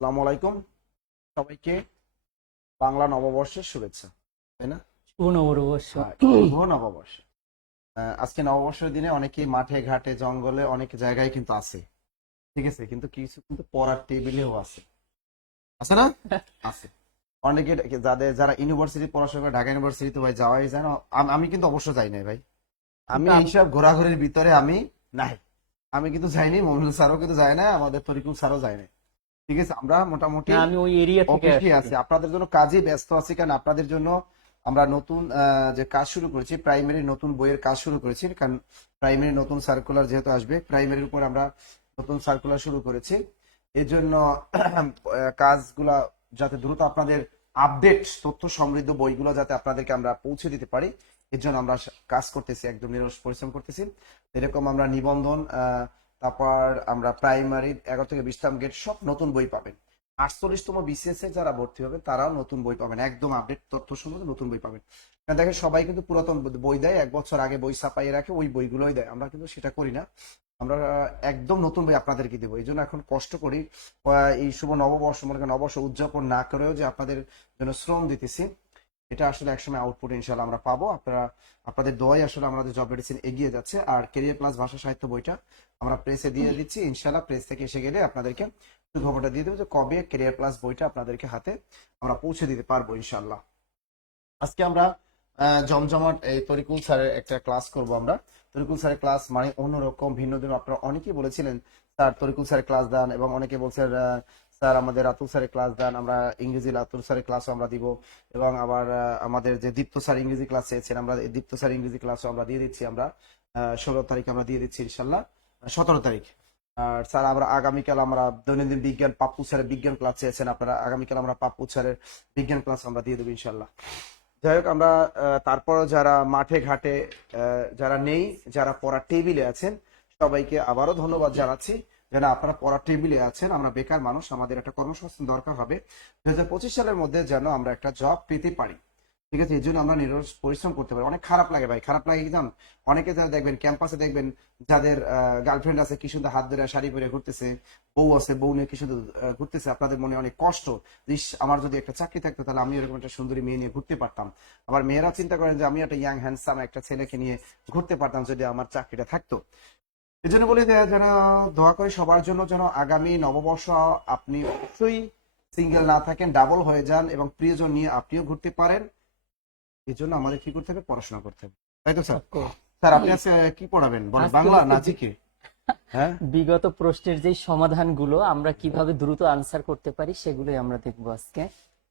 আসসালামু আলাইকুম সবাইকে বাংলা নববর্ষের শুভেচ্ছা, তাই না? শুভ নববর্ষ। শুভ নববর্ষ। আজকে নববর্ষের দিনে অনেকেই মাঠে ঘাটে জঙ্গলে অনেক জায়গায় কিন্তু আছে, ঠিক আছে, কিন্তু কিছু কিন্তু পড়ার টেবিলেও আছে, আছে না? আছে অনেকে, যারা ইউনিভার্সিটি পড়াশোনা করে, ঢাকা ইউনিভার্সিটি তো ভাই যাওয়াই যায় না। আমি কিন্তু অবশ্য যাই নাই ভাই, আমি কিন্তু এইসব ঘোরাঘুরির ভিতরে আমি নাই। আমি কিন্তু যাইনি, মমিনুল স্যারও কিন্তু যায় না, আমাদের তরিকুল স্যারও যায় না। ঠিক আছে, আমরা মোটামুটি না, আমি ওই এরিয়া থেকে অফিসে আসছি। আছি, আপনাদের জন্য কাজে ব্যস্ত আছি। কারণ আপনাদের জন্য আমরা নতুন যে কাজ শুরু করেছি, প্রাইমারি নতুন বইয়ের কাজ শুরু করেছি। কারণ প্রাইমারি নতুন সার্কুলার যেহেতু আসবে, প্রাইমারির উপর আমরা নতুন সার্কুলার শুরু করেছি। এর জন্য কাজগুলা যাতে দ্রুত আপনাদের আপডেট তথ্য সমৃদ্ধ বইগুলো যাতে আপনাদেরকে আমরা পৌঁছে দিতে পারি, এর জন্য আমরা কাজ করতেছি, একদম নিরস পরিশ্রম করতেছি। এরকম আমরা নিবন্ধন, তারপর আমরা প্রাইমারি 11 থেকে 20 গেট সব নতুন বই পাবেন। 48তম বিসিএস এ যারা ভর্তি হবে তারাও নতুন বই পাবেন, একদম আপডেট তথ্য সম্বন্ধে নতুন বই পাবেন। কারণ দেখেন, সবাই কিন্তু পুরাতন বই দেয়, 1 বছর আগে বই ছাপাইয়ে রাখে, ওই বইগুলোই দেয়। আমরা কিন্তু সেটা করি না, আমরা একদম নতুন বই আপনাদেরকে দেবো। এই জন্য এখন কষ্ট করি, এই শুভ নববর্ষ, মনে করেন নববর্ষ উদযাপন না করেও যে আপনাদের জন্য শ্রম দিতেছি, এটা আসলে একসময় আউটপুট ইনশাল্লাহ আমরা পাবো। আপনাদের দোয়াই আসলে আমাদের জব মেডিসিন এগিয়ে যাচ্ছে। আর ক্যারিয়ার প্লাস ভাষা সাহিত্য বইটা আমরা প্রেসে দিয়ে দিচ্ছি, ইনশাল্লাহ প্রেস থেকে এসে গেলে আপনাদেরকে খবরটা দিয়ে দেবো যে কবে ক্যারিয়ার প্লাস বইটা আপনাদেরকে হাতে আমরা পৌঁছে দিতে পারবো ইনশাল্লাহ। আজকে আমরা জমজমাট এই তরিকুল স্যারের একটা ক্লাস করব। আমরা তরিকুল স্যারের ক্লাস মানে অন্যরকম, ভিন্ন ভিন্ন। আপনারা অনেকেই বলেছিলেন স্যার তরিকুল স্যারের ক্লাস দেন, এবং অনেকে বলছেন স্যার আমাদের রাতুল স্যারের ক্লাস দেন। আমরা ইংরেজি রাতুল স্যারের ক্লাসও আমরা দিব, এবং আবার আমাদের যে দীপ্ত স্যার ইংরেজি ক্লাস চেয়েছেন, আমরা দীপ্ত স্যার ইংরেজি ক্লাসও আমরা দিয়ে দিচ্ছি। আমরা 16 তারিখ আমরা দিয়ে দিচ্ছি ইনশাল্লাহ, 17 তারিখ। আর স্যার আমরা আগামীকাল আমরা দৈনন্দিন বিজ্ঞান পাপ্পু স্যারের বিজ্ঞান ক্লাস চেয়েছেন আপনারা, আগামীকাল আমরা পাপ্পু স্যারের বিজ্ঞান ক্লাস আমরা দিয়ে দেবো ইনশাল্লাহ। যাই হোক, আমরা তারপরও যারা মাঠে ঘাটে যারা নেই, যারা পড়ার টেবিলে আছেন, সবাইকে আবারও ধন্যবাদ জানাচ্ছি। যেন আপনারা পড়ার টেবিলে আছেন, আমরা বেকার মানুষ, আমাদের একটা কর্মসংস্থান দরকার হবে 2025 সালের মধ্যে, যেন আমরা একটা জব পেতে পারি। ঠিক আছে, এই জন্য আমরা নিরস পরিশ্রম করতে পারি। অনেক খারাপ লাগে ভাই, খারাপ লাগে কি জান, অনেকে যারা দেখবেন ক্যাম্পাসে দেখবেন, যাদের গার্লফ্রেন্ড আছে কি সুন্দর হাত ধরে শাড়ি পরে ঘুরতেছে, বউ আছে বউ নিয়ে কি সুন্দর ঘুরতেছে, আপনাদের মনে অনেক কষ্ট। ইস, আমার যদি একটা চাকরি থাকতো তাহলে আমি এরকম একটা সুন্দরী মেয়ে নিয়ে ঘুরতে পারতাম। আবার মেয়েরা চিন্তা করেন যে আমি একটা ইয়াং হ্যান্ডসাম একটা ছেলেকে নিয়ে ঘুরতে পারতাম যদি আমার চাকরিটা থাকতো। এই জন্য বলি যে যেন দোয়া করি সবার জন্য, যেন আগামী নববর্ষ আপনি অবশ্যই সিঙ্গেল না থাকেন, ডাবল হয়ে যান, এবং প্রিয়জন নিয়ে আপনিও ঘুরতে পারেন। এই জন্য আমাদের কি করতে হবে, পড়াশোনা করতে হবে, তাই তো স্যার? স্যার আপনি আজকে কি পড়াবেন বলেন, আজকে বাংলা না হচ্ছে জিকে? হ্যাঁ, বিগত প্রশ্নের যে সমাধানগুলো আমরা কিভাবে দ্রুত আনসার করতে পারি সেগুলোই আমরা দেখবো আজকে।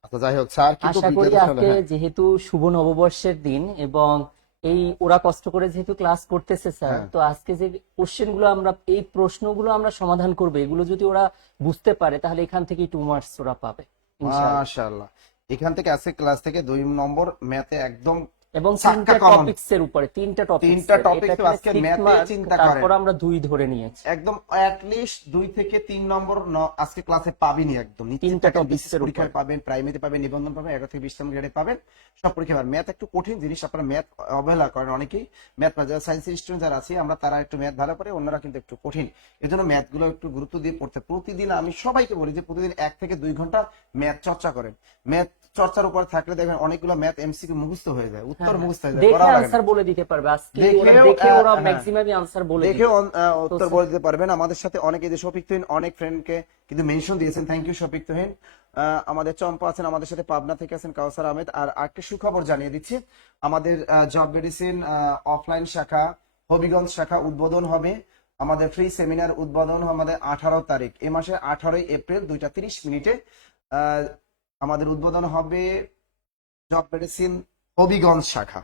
আচ্ছা যাই হোক, স্যার কিন্তু আশা করি বিগত সালে, আজকে হ্যাঁ যেহেতু শুভ নববর্ষের দিন, এবং এই ওরা কষ্ট করে যেহেতু ক্লাস করতেছে স্যার, হ্যাঁ, তো আজকে যে কোশ্চেন গুলো আমরা, এই প্রশ্নগুলো আমরা সমাধান করবো, এগুলো যদি ওরা বুঝতে পারে তাহলে এখান থেকে 2 মার্কস ওরা পাবে ইনশাআল্লাহ। মাশাআল্লাহ। এখান থেকে আজকে ক্লাস থেকে 2 নম্বর ম্যাথে একদম এবং চাক্কা তিনটা কমন, টপিকস এর উপরে, তিনটা তিনটা টপিক্স টপিক এটা আজকে 6 ম্যাথে মার্ক, চিন্তা করেন, তারপর আমরা 2 ধরে নিয়েছি। একদম অ্যাটলিস্ট 2 থেকে 3 নম্বর আজকে ক্লাসে পাবেনই, একদম নিশ্চিত তিনটা থাকেন। টপিক্স বিশেষ এর পরীক্ষায় উপরে। পাবেন, প্রাইমারিতে পাবেন, নিবন্ধন পাবেন, 11 থেকে 20 গ্রেডে পাবেন, সব পরীক্ষা পাবেন। ম্যাথ একটু কঠিন জিনিস, আপনারা ম্যাথ অবহেলা করেন অনেকেই। ম্যাথ না, যারা সায়েন্সের স্টুডেন্ট যারা আছে আমরা, তারা একটু ম্যাথ ভালো করে, অন্যরা কিন্তু একটু কঠিন। এই জন্য ম্যাথ গুলো একটু গুরুত্ব দিয়ে পড়তে। প্রতিদিন আমি সবাইকে বলি যে প্রতিদিন 1 থেকে 2 ঘন্টা ম্যাথ চর্চা করেন। ম্যাথ চর্চার উপর থাকলে দেখবেন অনেকগুলো ম্যাথ এমসিকিউ মুখস্থ হয়ে যায়, উত্তর হ্যাঁ, মুখস্থ হয়ে যায়, দেখে পড়া লাগে না। আনসার বলে দিতে পারবে আজকে, ওরা দেখেও দেখে ওরা হ্যাঁ, ম্যাক্সিমামই আনসার বলে দিবে। দেখেও তো উত্তর বলে দিতে পারবেন। আমাদের সাথে অনেকে, যে শফিক তুহিন অনেক ফ্রেন্ডকে কিন্তু মেনশন দিয়েছেন, থ্যাংক ইউ শফিক তুহিন। আমাদের চম্পা আছেন, আমাদের সাথে পাবনা থেকে আছেন কাউসার আহমেদ। আর একটা সুখবর জানিয়ে দিচ্ছি, আমাদের জব মেডিসিন অফলাইন শাখা, হবিগঞ্জ শাখা উদ্বোধন হবে। আমাদের ফ্রি সেমিনার উদ্বোধন আমাদের 18 তারিখ, এই মাসের 18 এপ্রিল 2:30 আমাদের উদ্বোধন হবে জব মেডিসিন হবিগঞ্জ শাখা।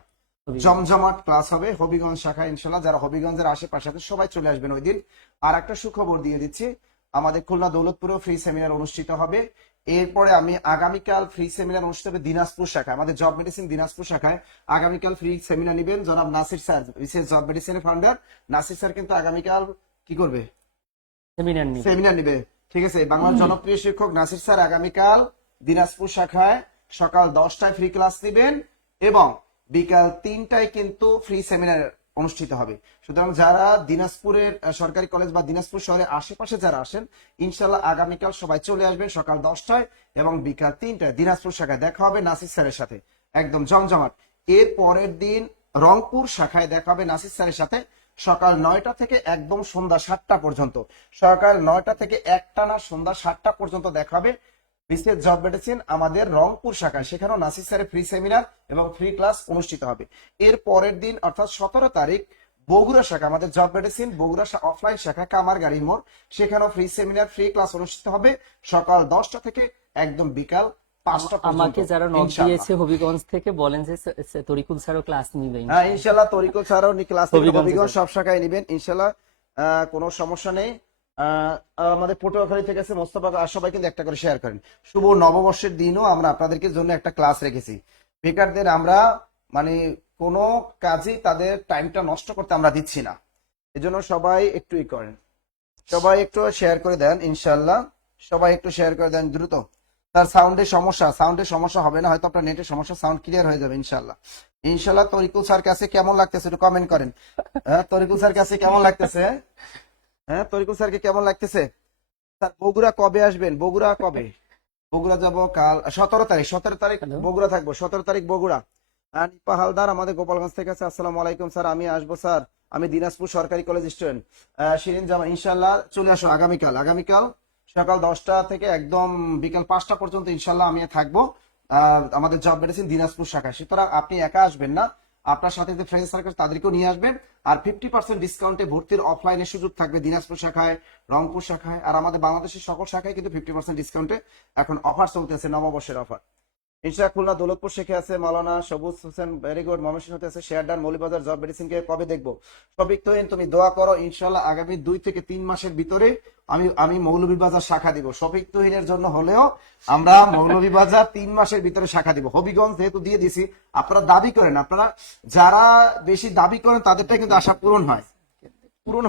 জমজমাট ক্লাস হবে হবিগঞ্জ শাখা ইনশাল্লাহ। যারা হবিগঞ্জের আশেপাশে আছে সবাই চলে আসবেন ওই দিন। আর একটা সুখবর দিয়ে দিচ্ছি, আমাদের খুলনা দৌলতপুরেও ফ্রি সেমিনার অনুষ্ঠিত হবে। এরপরে আমি আগামীকাল ফ্রি সেমিনার অনুষ্ঠিত হবে দিনাজপুর শাখায়, আমাদের জব মেডিসিন দিনাজপুর শাখায়। আগামীকাল ফ্রি সেমিনার নেবেন জনাব নাসির স্যার, বিশেষ জব মেডিসিনের ফাউন্ডার নাসির স্যার কিন্তু আগামীকাল কি করবে, সেমিনার নিবে। সেমিনার নিবে। ঠিক আছে, বাংলার জনপ্রিয় শিক্ষক নাসির স্যার আগামীকাল দিনাজপুর শাখায় সকাল 10টায় ফ্রি ক্লাস দিবেন, এবং বিকাল 3টায় কিন্তু ফ্রি সেমিনার অনুষ্ঠিত হবে। সুতরাং যারা দিনাজপুরের সরকারি কলেজ বা দিনাজপুর শহরের আশেপাশে যারা আসেন, ইনশাল্লাহ আগামীকাল সবাই চলে আসবেন সকাল 10টায় এবং বিকাল 3টায় দিনাজপুর শাখায় দেখা হবে নাসির স্যারের সাথে, একদম জমজমাট। এর পরের দিন রংপুর শাখায় দেখা হবে নাসির স্যারের সাথে সকাল 9টা থেকে একদম সন্ধ্যা 7টা পর্যন্ত। সকাল 9টা থেকে একটানা সন্ধ্যা 7টা পর্যন্ত দেখা হবে বিসিএস জব মেডিসিন আমাদের রংপুর শাখায়। সেখানেও নাসির স্যারের ফ্রি সেমিনার এবং ফ্রি ক্লাস অনুষ্ঠিত হবে। এর পরের দিন অর্থাৎ 17 তারিখ বগুড়া শাখা আমাদের জব মেডিসিন বগুড়া অফলাইন শাখা কামারগাড়ি মোড়, সেখানেও ফ্রি সেমিনার ফ্রি ক্লাস অনুষ্ঠিত হবে সকাল 10টা থেকে একদম বিকাল 5টা পর্যন্ত। আমাকে যারা নক ইনশাআল্লাহ। দিয়েছে হবিগঞ্জ থেকে বলেন যে তরিকুল স্যারও ক্লাস নিবে হ্যাঁ ইনশাল্লাহ তরিকুল স্যারও ক্লাস হবিগঞ্জে হবিগঞ্জ যাবে। সব শাখায় নিবেন ইনশাল্লাহ, কোনো সমস্যা নেই। আমাদের পটুয়াখালী থেকে আছে মোস্তফা, সবাই কিন্তু একটা করে শেয়ার করেন। শুভ নববর্ষের দিনও আমরা আপনাদেরকে জন্য একটা ক্লাস রেখেছি। বেকারদের আমরা মানে কোনো কাজে তাদের টাইমটা নষ্ট করতে আমরা দিচ্ছি না, এজন্য সবাই একটু করেন, সবাই একটু শেয়ার করে দেন ইনশাল্লাহ, সবাই একটু শেয়ার করে দেন দ্রুত। তার সাউন্ডের সমস্যা হবে না, হয়তো আপনার নেটের সমস্যা, সাউন্ড ক্লিয়ার হয়ে যাবে ইনশাল্লাহ। ইনশাল্লাহ তরিকুল স্যার কাছে কেমন লাগতেছে একটু কমেন্ট করেন। হ্যাঁ তরিকুল স্যার কাছে কেমন লাগতেছে, হ্যাঁ তরিকুল স্যারকে কেমন লাগতেছে। স্যার বগুড়া কবে আসবেন, বগুড়া কবে? বগুড়া যাব কাল 17 তারিখ, 17 তারিখ Hello? বগুড়া থাকবো, 17 তারিখ বগুড়া। নিপা হালদার আমাদের গোপালগঞ্জ থেকে আছে, আসসালামু আলাইকুম স্যার, আমি আসবো স্যার, আমি দিনাজপুর সরকারি কলেজ স্টুডেন্ট। শিরিন জামা ইনশাল্লাহ চলে আসো আগামীকাল সকাল 10টা থেকে একদম বিকাল 5টা পর্যন্ত ইনশাল্লাহ আমি থাকবো আমাদের জব মেডিসিন দিনাজপুর শাখায়। সুতরাং আপনি একা আসবেন না, আপনার সাথে যে ফ্রেন্ড সার্কেল তাদেরকেও নিয়ে আসবেন। আর 50% ডিসকাউন্টে ভর্তির অফলাইনে সুযোগ থাকবে দিনাজপুর শাখায়, রংপুর শাখায়, আর আমাদের বাংলাদেশের সকল শাখায় কিন্তু 50% ডিসকাউন্টে এখন অফার চলতেছে, নববর্ষের অফার। ইনশা খুলনা দৌলতপুর শেখে আছে মাওলানা সবুজ হোসেন, ভেরি গুড। ময়মনসিংহ আছে শেয়ারডান মৌলিবাজার জব মেডিসিনকে কবে দেখবো? সবিক তহিন তুমি দোয়া করো, ইনশাল্লাহ আগামী 2 থেকে 3 মাসের ভিতরে আমি মৌলভীবাজার শাখা দিব। শফিক তহিনের জন্য হলেও আমরা মৌলভীবাজার 3 মাসের ভিতরে শাখা দিব। হবিগঞ্জ যেহেতু দিয়ে দিছি, আপনারা দাবি করেন, আপনারা যারা বেশি দাবি করেন তাদেরটা কিন্তু আশা পূরণ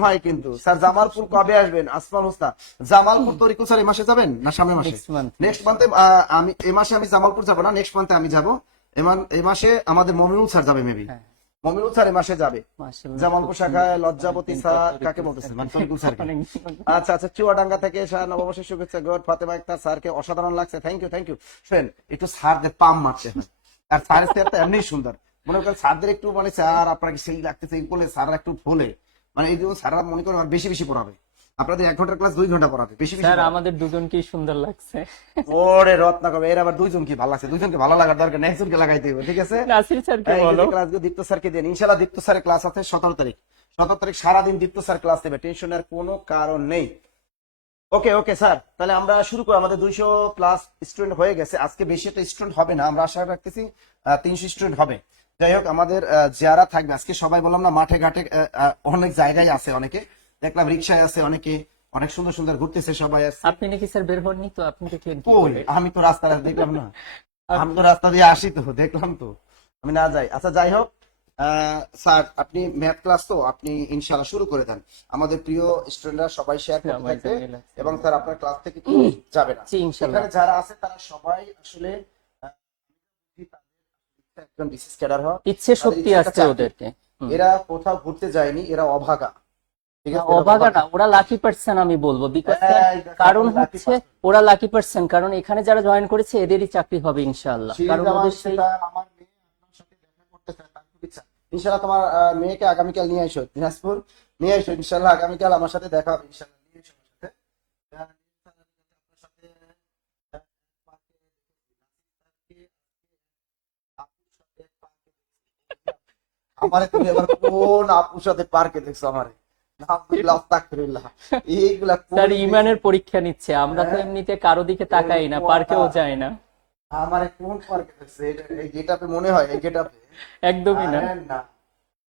হয় কিন্তু। স্যার জামালপুর কবে আসবেন? আসমান হোসনা জামালপুর তরিকুল স্যার এই মাসে যাবেন না সামনের মাসে? Next month. নেক্সট মান্থে আমি এই মাসে আমি জামালপুর যাবো না, নেক্সট মান্থে আমি যাবো। এই মাসে আমাদের মমিনুল স্যার যাবে মেবি, হ্যাঁ। মমিনুল স্যার এই মাসে যাবে মাশাআল্লাহ, জামালপুর খুব শাখায়। সুন্দর। লজ্জাবতী স্যার কাকে বলতেছেন, মানে তরিকুল স্যারকে? আচ্ছা আচ্ছা, চুয়াডাঙ্গা থেকে স্যার নববর্ষের শুভেচ্ছা। গড ফাতেমা আক্তার স্যারকে অসাধারণ লাগছে, থ্যাংক ইউ। শুনেন একটু স্যারদের পাম মারতে হয়, আর স্যারের চেয়ারটা এমনি সুন্দর, মনে করেন স্যারদের একটু মানে স্যার আপনাকে সেই লাগতেছে এই বলে স্যাররা একটু ভুলে, মানে এই জন্য স্যাররা মনে করেন আর বেশি পড়াবে, আপনাদের 1 ঘন্টার ক্লাস 2 ঘন্টা পড়াবে, বেশি স্যার পড়াবে। আমাদের দুজনকেই সুন্দর লাগছে। ওরে রত্না কবে এর আবার 2 জন কি ভালো লাগছে, 2 জনকে ভালো লাগার দরকার নেই, একজনকে লাগাইতে হবে, ঠিক আছে? নাসির স্যারকে বলো। ক্লাসগুলো দীপ্ত স্যারকে দেন ইনশাআল্লাহ। দীপ্ত স্যারের ক্লাস আছে 17 তারিখ সারাদিন দীপ্ত স্যার ক্লাস নেবে, টেনশনের কোনো কারণ নেই। ওকে স্যার, তাহলে আমরা শুরু করি। আমাদের 200 প্লাস স্টুডেন্ট হয়ে গেছে, আজকে বেশি একটা স্টুডেন্ট হবে না, আমরা আশা রাখতেছি 300 স্টুডেন্ট হবে। যাই হোক, আমাদের যারা থাকবে আজকে সবাই বললাম না, মাঠে ঘাটে অনেক জায়গায় আছে, অনেকে দেখলাম রিক্সায় আছে, অনেকে অনেক সুন্দর ঘুরতেছে সবাই আসছে। আপনি নাকি স্যার বের হননি তো, আপনি দেখলেন কি কই করে? আমি তো রাস্তা দেখলাম না, আমি তো রাস্তা দিয়ে আসি তো দেখলাম তো, আমি না যাই। আচ্ছা যাই হোক, স্যার আপনি ম্যাথ ক্লাস তো আপনি ইনশাআল্লাহ শুরু করে দেন, আমাদের প্রিয় স্টুডেন্টরা সবাই শেয়ার করতে আমার থাকবে, জামিল আছে। এবং স্যার আপনার ক্লাস থেকে কেউ যাবে না। জি, ইনশাআল্লাহ। এখানে যারা আছে তারা সবাই আসলে একজন বিশেষ ক্যাডার হয়, ইচ্ছে শক্তি তাদের আছে ইচ্ছেটা ওদেরকে। এরা কোথাও ঘুরতে যায়নি, এরা অভাগা, ঠিক আছে? অবাগা না, ওরা লাকি পার্সন আমি বলবো, বিকজ এই দেখো, কারণ lucky হচ্ছে person। ওরা লাকি পার্সন, কারণ এখানে যারা জয়েন করেছে এদেরই চাকরি হবে ইনশাআল্লাহ, শিরিন কারণ জামান ওদের সেই সেটা আমার মেয়ে আপনার সাথে দেখা করতে চায়, তার খুব ইচ্ছা। ইনশাআল্লাহ তোমার মেয়েকে আগামীকাল নিয়ে আসো দিনাজপুর, নিয়ে আসো ইনশাআল্লাহ আগামীকাল আমার সাথে দেখা হবে ইনশাআল্লাহ, নিয়ে এসো আমার সাথে। আপনার সাথে আমারে তুমি এবার কোন আপুর সাথে পার্কে দেখছো আমারে? নাউজুবিল্লাহ, আস্তাগফিরুল্লাহ। এইগুলা তার কোন ইমানের পরীক্ষা নিচ্ছে, আমরা তো হ্যাঁ। এমনিতে কারো দিকে তাকাই না, পার্কেও যাই না, আমারে কোন পার্কে দেখছে? এই গেটআপে মনে হয়, এই গেটআপে একদমই না। আরে না,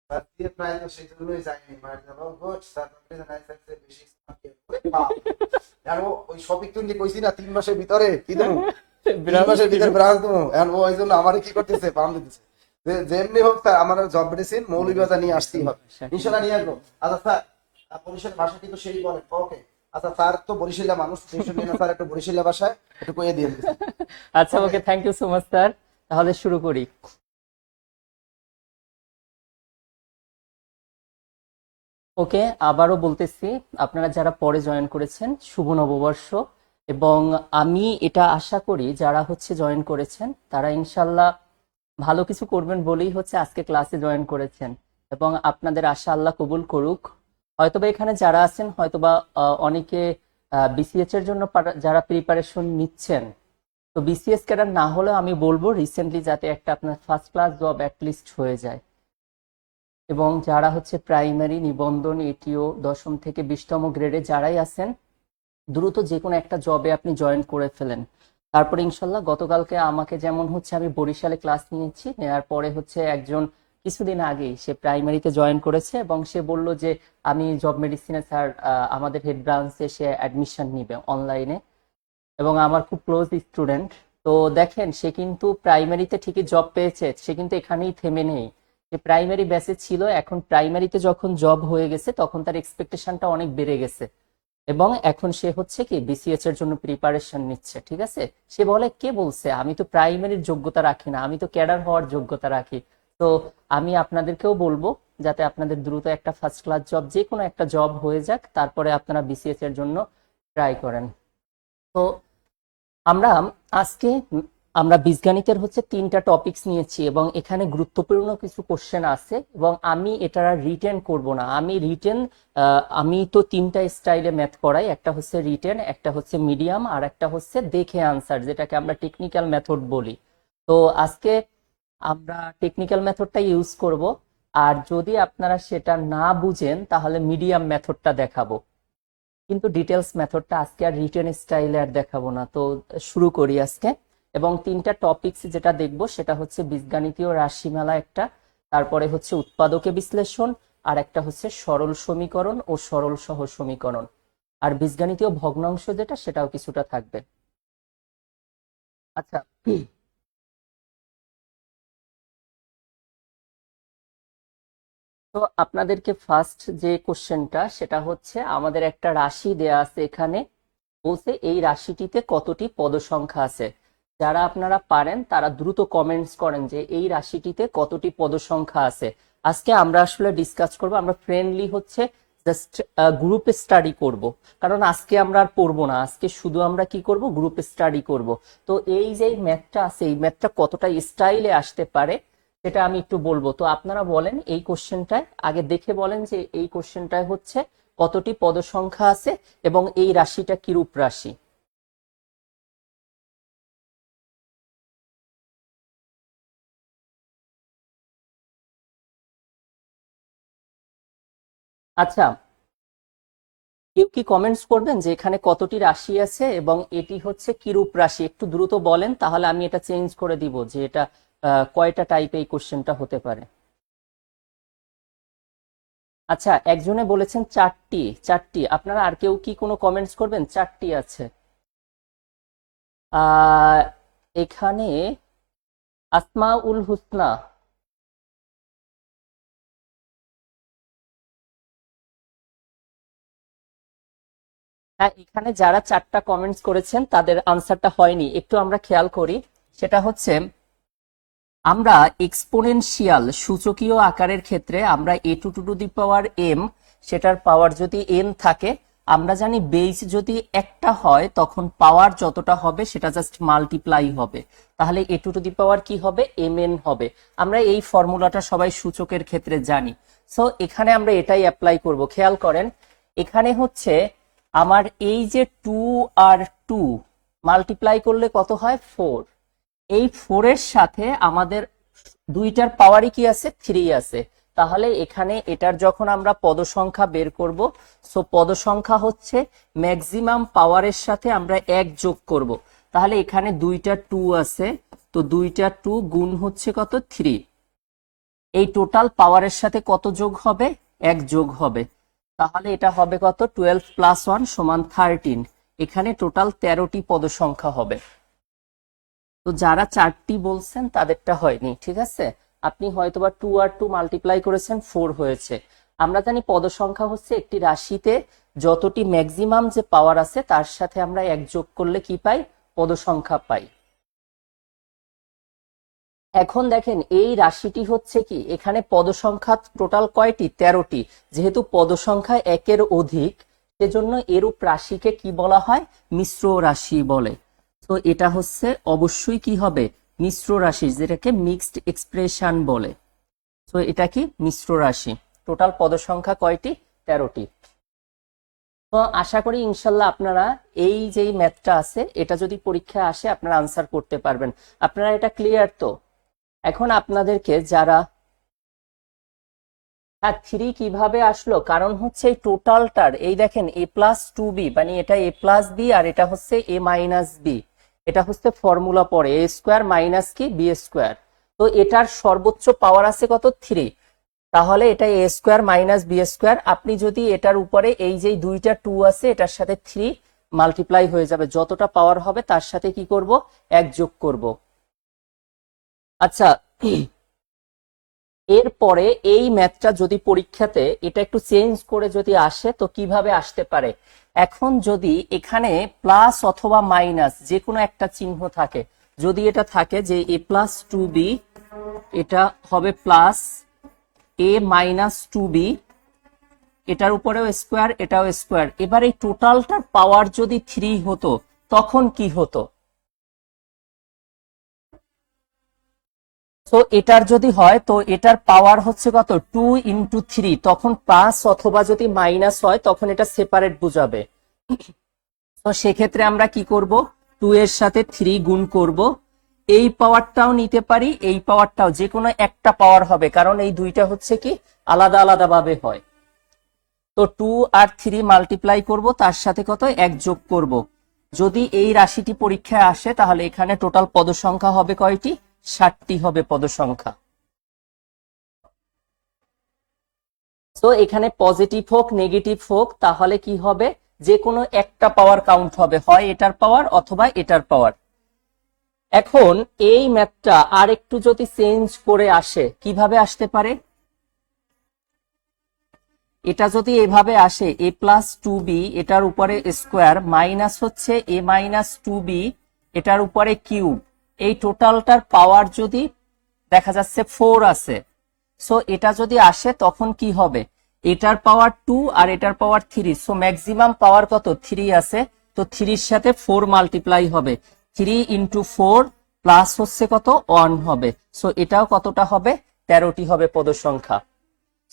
স্যার দিয়ে প্রায় তো সেই জন্যই যাইনি, মার যাবো গুড স্যার আপনি নাই স্যার বেশি আর ওই শপিং তুমি কইছি না 3 মাসের ভিতরে কি দেবো, 3 মাসের ভিতরে ব্রাঞ্চ দেবো, এন্ড ও এইজন্য আমারে কি করতেছে, পাম দিতেছে। যেমনি হোক স্যার আমার জব মেডিসিন মৌলভীবাজার নিয়ে আসতেই হবে, ইনশাআল্লাহ নিয়ে আসবো। আচ্ছা স্যার বরিশাল ভাষা কিন্তু সেই বলে, ওকে আচ্ছা স্যার তো বরিশালের মানুষ, টেনশন নিয়ে না স্যার, একটু বরিশালের ভাষায় একটু কইয়ে দিয়ে দিন। আচ্ছা, okay, thank you so much sir, তাহলে শুরু করি। ওকে, আবারও বলতেছি, আপনারা যারা পরে জয়েন করেছেন শুভ নববর্ষ। এবং আমি এটা আশা করি যারা হচ্ছে জয়েন করেছেন তারা ইনশাল্লাহ ভালো কিছু করবেন বলেই হচ্ছে আজকে ক্লাসে জয়েন করেছেন, এবং আপনাদের আশা আল্লাহ কবুল করুক। হয়তোবা এখানে যারা আছেন হয়তোবা অনেকে বিসিএস এর জন্য যারা প্রিপারেশন নিচ্ছেন, তো বিসিএস ক্যাডার না হলেও আমি বলবো রিসেন্টলি যাতে একটা আপনার ফার্স্ট ক্লাস জব অ্যাটলিস্ট হয়ে যায়। এবং যারা হচ্ছে প্রাইমারি নিবন্ধন এটিও 10ম থেকে 20তম গ্রেডে যারাই আছেন, দ্রুত যে কোনো একটা জবে আপনি জয়েন করে ফেলেন। তারপরে ইনশাল্লাহ গতকালকে আমাকে যেমন হচ্ছে আমি বরিশালে ক্লাস নিয়েছি, নেওয়ার পরে হচ্ছে একজন কিছুদিন আগেই সে প্রাইমারিতে জয়েন করেছে এবং সে বলল যে আমি জব মেডিসিনে স্যার আমাদের হেড ব্রাঞ্চে সে অ্যাডমিশন নিবে অনলাইনে, এবং আমার খুব ক্লোজ স্টুডেন্ট। তো দেখেন সে কিন্তু প্রাইমারিতে ঠিকই জব পেয়েছে, সে কিন্তু এখানেই থেমে নেই। যে প্রাইমারি ব্যাচে ছিল, এখন প্রাইমারিতে যখন জব হয়ে গেছে তখন তার এক্সপেকটেশনটা অনেক বেড়ে গেছে, এবং এখন সে হচ্ছে কি বিসিএস এর জন্য প্রিপারেশন নিচ্ছে। ঠিক আছে, সে বলে কে বলছে আমি তো প্রাইমারির যোগ্যতা রাখি না, আমি তো ক্যাডার হওয়ার যোগ্যতা রাখি। তো আমি আপনাদেরকেও বলবো যাতে আপনাদের দ্রুত একটা ফার্স্ট ক্লাস জব, যে কোনো একটা জব হয়ে যাক, তারপরে আপনারা বিসিএস এর জন্য ট্রাই করেন। তো আমরা আজকে আমরা বীজগণিতের হচ্ছে 3টা টপিকস নিয়েছি এবং এখানে গুরুত্বপূর্ণ কিছু কোশ্চেন আছে, এবং আমি এটা রিটেন করব না। আমি তো 3টা স্টাইলে ম্যাথ করাই, একটা হচ্ছে রিটেন, একটা হচ্ছে মিডিয়াম, আর একটা হচ্ছে দেখে আনসার, যেটাকে আমরা টেকনিক্যাল মেথড বলি। তো আজকে আমরা টেকনিক্যাল মেথডটা ইউজ করব, আর যদি আপনারা সেটা না বুঝেন তাহলে মিডিয়াম মেথডটা দেখাবো, কিন্তু ডিটেলস মেথডটা আজকে আর রিটেন স্টাইলে আর দেখাবো না। তো শুরু করি আজকে। এবং 3টা টপিকস যেটা দেখবো সেটা হচ্ছে বীজগাণিতীয় রাশিমালা একটা, তারপরে হচ্ছে উৎপাদকে বিশ্লেষণ, আর একটা হচ্ছে সরল সমীকরণ ও সরল সহ সমীকরণ, আর বীজগাণিতীয় ভগ্নাংশ যেটা সেটাও কিছুটা থাকবে। আচ্ছা, তো আপনাদেরকে ফার্স্ট যে কোশ্চেনটা সেটা হচ্ছে আমাদের একটা রাশি দেয়া আছে এখানে, বলছে এই রাশিটিতে কতটি পদ সংখ্যা আছে। যারা আপনারা পারেন তারা দ্রুত কমেন্টস করেন যে এই রাশিটিতে কতটি পদ সংখ্যা আছে। আজকে আমরা আসলে ডিসকাস করব, আমরা ফ্রেন্ডলি হচ্ছে জাস্ট গ্রুপে স্টাডি করব, কারণ আজকে আমরা আর পড়বো না, আজকে শুধু আমরা কি করব, গ্রুপে স্টাডি করব। তো এই যে ম্যাথটা আছে, এই ম্যাথটা কতটা স্টাইলে আসতে পারে সেটা আমি একটু বলবো। তো আপনারা বলেন এই কোশ্চেনটায় আগে দেখে বলেন যে এই কোশ্চেনটায় হচ্ছে কতটি পদ সংখ্যা আছে এবং এই রাশিটা কিরূপ রাশি। আচ্ছা, কেউ কি কমেন্টস করবেন যে এখানে কতটি রাশি আছে এবং এটি হচ্ছে কিরূপ রাশি? একটু দ্রুত বলেন, তাহলে আমি এটা চেঞ্জ করে দিব যে এটা কয়টা টাইপে এই কোশ্চেনটা হতে পারে। আচ্ছা, একজনে বলেছেন 4টি। 4টি, আপনারা আর কেউ কি কোনো কমেন্টস করবেন? 4টি আছে। আহ এখানে আসমাউল হুসনা, হ্যাঁ, এখানে যারা 4টা কমেন্টস করেছেন তাদের আনসারটা হয়নি, একটু আমরা খেয়াল করি। সেটা হচ্ছে আমরা এক্সপোনেনশিয়াল সূচকীয় আকারের ক্ষেত্রে আমরা a2 to the power m, সেটার পাওয়ার যদি n থাকে, আমরা জানি বেস যদি একটা হয় তখন পাওয়ার যতটা হবে সেটা জাস্ট মাল্টিপ্লাই হবে, তাহলে a2 to the power কি হবে, mn হবে। আমরা এই ফর্মুলাটা সবাই সূচকের ক্ষেত্রে জানি। সো এখানে আমরা এটাই অ্যাপ্লাই করব। খেয়াল করেন এখানে হচ্ছে আমার এই যে 2 আর 2 মাল্টিপ্লাই করলে কত হয়, 4। এই 4 এর সাথে আমাদের দুইটার পাওয়ারই কি আছে, 3 আছে। তাহলে এখানে এটার যখন আমরা পদ সংখ্যা বের করব, সো পদ সংখ্যা হচ্ছে ম্যাক্সিমাম পাওয়ারের সাথে আমরা 1 যোগ করব। তাহলে এখানে দুইটা 2 আছে, তো দুইটা 2 গুণ হচ্ছে কত, 3। এই টোটাল পাওয়ারের সাথে কত যোগ হবে, 1 যোগ হবে। তাহলে এটা হবে কত, 12 + 1 = 13। এখানে টোটাল 13টি পদ সংখ্যা হবে। তো যারা 4টি বলছেন তাদেরটা হয়নি, ঠিক আছে। আপনি হয়তোবা 2 আর 2 মাল্টিপ্লাই করেছেন, 4 হয়েছে। আমরা জানি পদ সংখ্যা হচ্ছে একটি রাশিতে যতটি ম্যাক্সিমাম যে পাওয়ার আছে তার সাথে আমরা 1 যোগ করলে কি পাই, পদ সংখ্যা পাই। এখন দেখেন এই রাশিটি হচ্ছে কি, এখানে পদ সংখ্যা টোটাল কয়টি? 13টি। যেহেতু পদ সংখ্যা একের অধিক, সেজন্য এরূপ রাশিকে কি বলা হয়? মিশ্র রাশি বলে। তো এটা হচ্ছে অবশ্যই কি হবে? মিশ্র রাশি, যেটাকে মিক্সড এক্সপ্রেশন বলে। তো এটা কি? মিশ্র রাশি। টোটাল পদ সংখ্যা কয়টি? 13টি। তো আশা করি ইনশাল্লাহ আপনারা এই যে ম্যাথটা আছে, এটা যদি পরীক্ষায় আসে আপনারা আনসার করতে পারবেন। আপনারা এটা ক্লিয়ার তো? এখন আপনাদেরকে যারা, হ্যাঁ, 3 কিভাবে আসলো? কারণ হচ্ছে এই টোটালটার, এই দেখেন a+2b, মানে এটা a+b আর এটা হচ্ছে a-b। এটা হচ্ছে ফর্মুলা পড়ে a স্কোয়ার মাইনাস কি b স্কোয়ার। তো এটার সর্বোচ্চ পাওয়ার আছে কত? 3। তাহলে এটা a square minus b square. আপনি যদি এটার উপরে এই যে দুইটা 2 আছে, এটার সাথে 3 মাল্টিপ্লাই হয়ে যাবে, যতটা পাওয়ার হবে তার সাথে কি করব? 1 যোগ করব। আচ্ছা, এরপরে এই ম্যাথটা যদি পরীক্ষাতে এটা একটু চেঞ্জ করে যদি আসে, তো কিভাবে আসতে পারে? এখন যদি এখানে প্লাস অথবা মাইনাস যে কোনো একটা চিহ্ন থাকে, যদি এটা থাকে যে a+2b, এটা হবে প্লাস a-2b, এটার উপরেও স্কোয়ার, এটাও স্কোয়ার। এবার এই টোটালটার পাওয়ার যদি 3 হতো, তখন কি হতো? তো এটার যদি হয়, তো এটার পাওয়ার হচ্ছে কত? 2 × 3। তখন প্লাস অথবা যদি মাইনাস হয়, তখন এটা সেপারেট বুঝাবে। তো সেক্ষেত্রে আমরা কি করব? 2 এর সাথে 3 গুণ করব। এই পাওয়ারটাও নিতে পারি, এই পাওয়ারটাও, যে কোনো একটা পাওয়ার হবে, কারণ এই দুইটা হচ্ছে কি আলাদা আলাদা ভাবে হয়। তো 2 আর 3 মাল্টিপ্লাই করব, তার সাথে কত? 1 যোগ করব। যদি এই রাশিটি পরীক্ষায় আসে, তাহলে এখানে টোটাল পদ সংখ্যা হবে কয়টি? 60টি হবে পদ সংখ্যা। তো এখানে পজিটিভ হোক নেগেটিভ হোক, তাহলে কি হবে? যে কোনো একটা পাওয়ার কাউন্ট হবে, হয় এটার পাওয়ার অথবা এটার পাওয়ার। এখন এই ম্যাথটা আর একটু যদি চেঞ্জ করে আসে, কিভাবে আসতে পারে? এটা যদি এভাবে আসে a+2b, এটার উপরে স্কোয়ার, মাইনাস হচ্ছে a-2b, এটার উপরে কিউব। এই টোটালটার পাওয়ার যদি দেখা যাচ্ছে 4 আছে, সো এটা যদি আসে তখন কি হবে? এটার পাওয়ার 2 আর এটার পাওয়ার 3, সো ম্যাক্সিমাম পাওয়ার কত? 3 আছে। তো 3 এর সাথে 4 মাল্টিপ্লাই হবে, 3 × 4 প্লাস হচ্ছে কত? 1 হবে। সো এটাও কতটা হবে? 13টি হবে পদ সংখ্যা।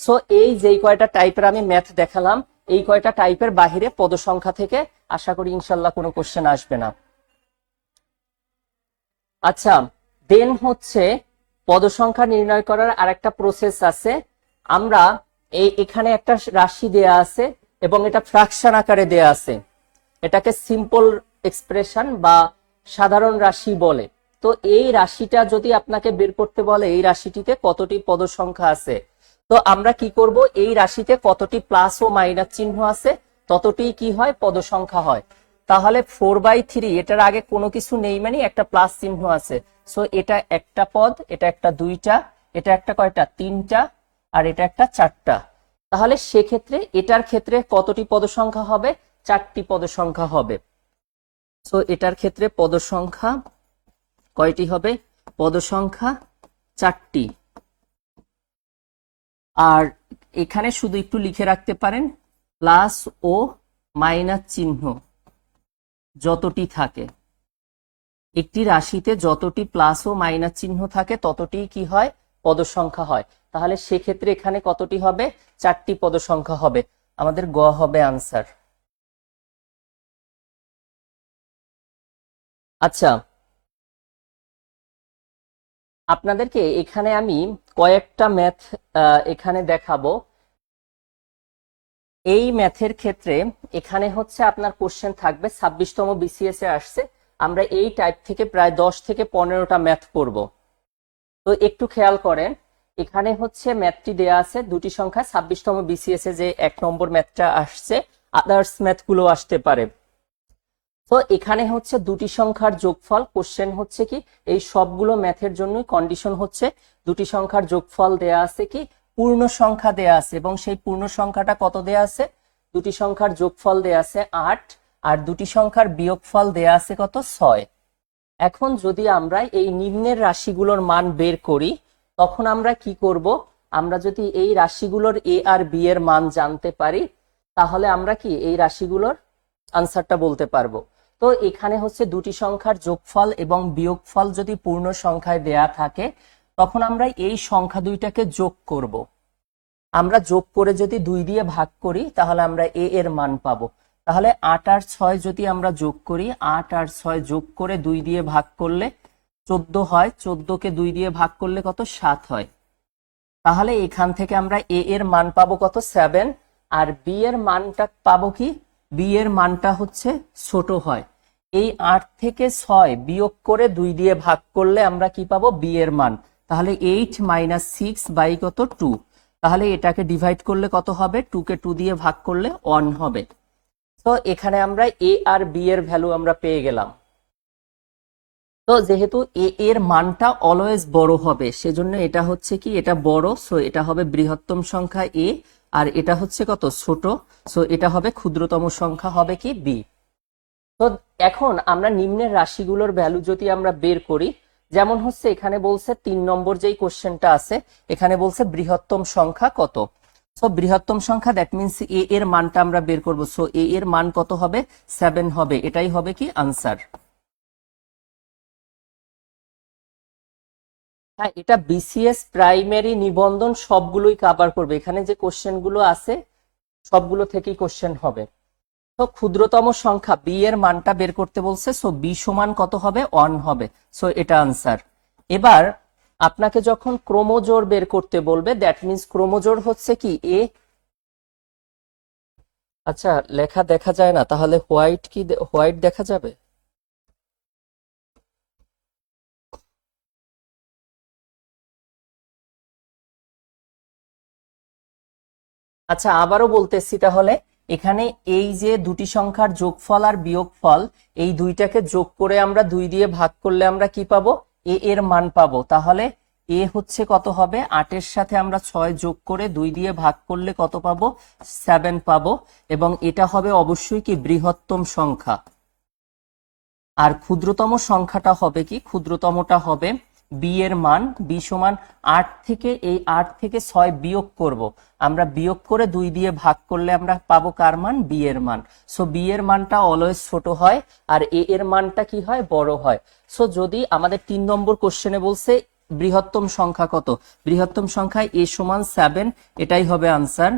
সো এই যেই কয়টা টাইপের আমি ম্যাথ দেখালাম, এই কয়টা টাইপের বাহিরে পদ সংখ্যা থেকে আশা করি ইনশাল্লাহ কোনো কোশ্চেন আসবে না। আচ্ছা, দেন হচ্ছে পদ সংখ্যা নির্ণয় করার আরেকটা প্রসেস আছে। আমরা এখানে একটা রাশি দেয়া আছে এবং এটা ফ্র্যাকশন আকারে দেয়া আছে। এটাকে সিম্পল এক্সপ্রেশন বা সাধারণ রাশি বলে। তো এই রাশিটা যদি আপনাকে বের করতে বলে এই রাশিটিতে কতটি পদ সংখ্যা আছে, তো আমরা কি করব? এই রাশিতে কতটি প্লাস ও মাইনাস চিহ্ন আছে, ততটি কি হয়? পদ সংখ্যা হয়। তাহলে 4/3, এটার আগে কোনো কিছু নেই, মানে একটা প্লাস চিহ্ন আছে। সো এটা একটা পদ, এটা একটা দুইটা, এটা একটা কয়টা? 3টা, আর এটা একটা 4টা। তাহলে সেক্ষেত্রে এটার ক্ষেত্রে কতটি পদ সংখ্যা হবে? 4টি পদ সংখ্যা হবে। সো এটার ক্ষেত্রে পদ সংখ্যা কয়টি হবে? পদ সংখ্যা 4টি। আর এখানে শুধু একটু লিখে রাখতে পারেন, প্লাস ও মাইনাস চিহ্ন যতটি থাকে, একটি রাশিতে যতটি প্লাস ও মাইনাস চিহ্ন থাকে ততটি কি হয়? পদ সংখ্যা হয়। তাহলে সেক্ষেত্রে এখানে কতটি হবে? 4টি পদ সংখ্যা হবে। আমাদের গ হবে আনসার। আচ্ছা, আপনাদেরকে এখানে আমি কয়েকটা ম্যাথ এখানে দেখাবো। এই ম্যাথের ক্ষেত্রে এখানে হচ্ছে আপনার কোশ্চেন থাকবে, 26তম বিসিএস এ আসছে। আমরা এই টাইপ থেকে প্রায় 10 থেকে 15টা ম্যাথ করব। তো একটু খেয়াল করেন, এখানে হচ্ছে ম্যাথটি দেয়া আছে দুটি সংখ্যা। 26তম বিসিএস এ যে 1 নম্বর ম্যাথটা আসছে, আদার্স ম্যাথগুলো আসতে পারে। তো এখানে হচ্ছে দুটি সংখ্যার যোগফল। কোশ্চেন হচ্ছে কি, এই সবগুলো ম্যাথের জন্যই কন্ডিশন হচ্ছে দুটি সংখ্যার যোগফল দেয়া আছে কি পূর্ণ সংখ্যা দেয়া আছে, এবং সেই পূর্ণ সংখ্যাটা কত দেয়া আছে? দুটি সংখ্যার যোগফল দেয়া আছে 8, আর দুটি সংখ্যার বিয়োগফল দেয়া আছে কত? 6। এখন যদি আমরা এই নিম্নের রাশিগুলোর মান বের করি, তখন আমরা কি করব? আমরা যদি এই রাশিগুলোর এ আর বি এর মান জানতে পারি, তাহলে আমরা কি এই রাশিগুলোর আনসারটা বলতে পারবো। তো এখানে হচ্ছে দুটি সংখ্যার যোগফল এবং বিয়োগফল যদি পূর্ণ সংখ্যায় দেয়া থাকে, তখন আমরা এই সংখ্যা দুইটাকে যোগ করব। আমরা যোগ করে যদি 2 দিয়ে ভাগ করি, তাহলে আমরা এ এর মান পাবো। তাহলে 8 আর 6 যদি আমরা যোগ করি, 8 আর 6 যোগ করে 2 দিয়ে ভাগ করলে 14 হয়, 14কে 2 দিয়ে ভাগ করলে কত? 7 হয়। তাহলে এখান থেকে আমরা এ এর মান পাবো কত? 7। আর বি এর মানটা পাবো কি? বি এর মানটা হচ্ছে ছোট হয়। এই 8 থেকে 6 বিয়োগ করে 2 দিয়ে ভাগ করলে আমরা কি পাবো? বি এর মান। তাহলে 8 - 6 বাই কত? 2। তাহলে এটাকে ডিভাইড করলে কত হবে? 2 কে 2 দিয়ে ভাগ করলে 1 হবে। তো এখানে আমরা এ আর বি এর ভ্যালু আমরা পেয়ে গেলাম। তো যেহেতু এ এর মানটা অলওয়েজ বড় হবে, সেজন্য এটা হচ্ছে কি, এটা বড়, সো এটা হবে বৃহত্তম সংখ্যা এ, আর এটা হচ্ছে কত? ছোট, সো এটা হবে ক্ষুদ্রতম সংখ্যা, হবে কি? বি। তো এখন আমরা নিম্নের রাশিগুলোর ভ্যালু যদি আমরা বের করি, যেমন হচ্ছে এখানে বলছে 3 নম্বর যেই কোশ্চেনটা আছে, এখানে বলছে বৃহত্তম সংখ্যা কত। সো বৃহত্তম সংখ্যা, দ্যাট মিনস এ এর মানটা আমরা বের করব। সো এ এর মান কত হবে? 7 হবে। এটাই হবে কি? আনসার। হ্যাঁ, এটা বিসিএস প্রাইমারি নিবন্ধন সবগুলোই কভার করবে। এখানে যে কোশ্চেন গুলো আছে সবগুলো থেকেই কোশ্চেন হবে। তো ক্ষুদ্রতম সংখ্যা বি এর মানটা বের করতে বলছে, সো বি সমান কত হবে? 1 হবে। সো এটা আনসার। এবার আপনাকে যখন ক্রোমোজোর বের করতে বলবে, দ্যাট মিনস ক্রোমোজোর হচ্ছে কি এ। আচ্ছা, লেখা দেখা যায় না, তাহলে হোয়াইট কি হোয়াইট দেখা যাবে? আচ্ছা, আবারও বলতেছি তাহলে, এখানে এই যে দুটি সংখ্যার যোগফল আর বিয়োগফল, এই দুইটাকে যোগ করে আমরা 2 দিয়ে ভাগ করলে আমরা কি পাবো? এ এর মান পাবো। তাহলে এ হচ্ছে কত হবে? 8 এর সাথে আমরা 6 যোগ করে 2 দিয়ে ভাগ করলে কত পাবো? 7 পাবো। এবং এটা হবে অবশ্যই কি? বৃহত্তম সংখ্যা। আর ক্ষুদ্রতম সংখ্যাটা হবে কি? ক্ষুদ্রতমটা হবে বি এর মান। বি সমান 8 থেকে, এই 8 থেকে 6 বিয়োগ করব। আমরা বিয়োগ করে 2 দিয়ে ভাগ করলে আমরা পাবো কার মান? বি এর মান। সো বি এর মানটা অলওয়েজ ছোট হয়, আর এ এর মানটা কি হয়? বড় হয়। সো যদি আমাদের 3 নম্বর কোশ্চেনে বলছে বৃহত্তম সংখ্যা কত, বৃহত্তম সংখ্যায় এ সমান 7, এটাই হবে আনসার।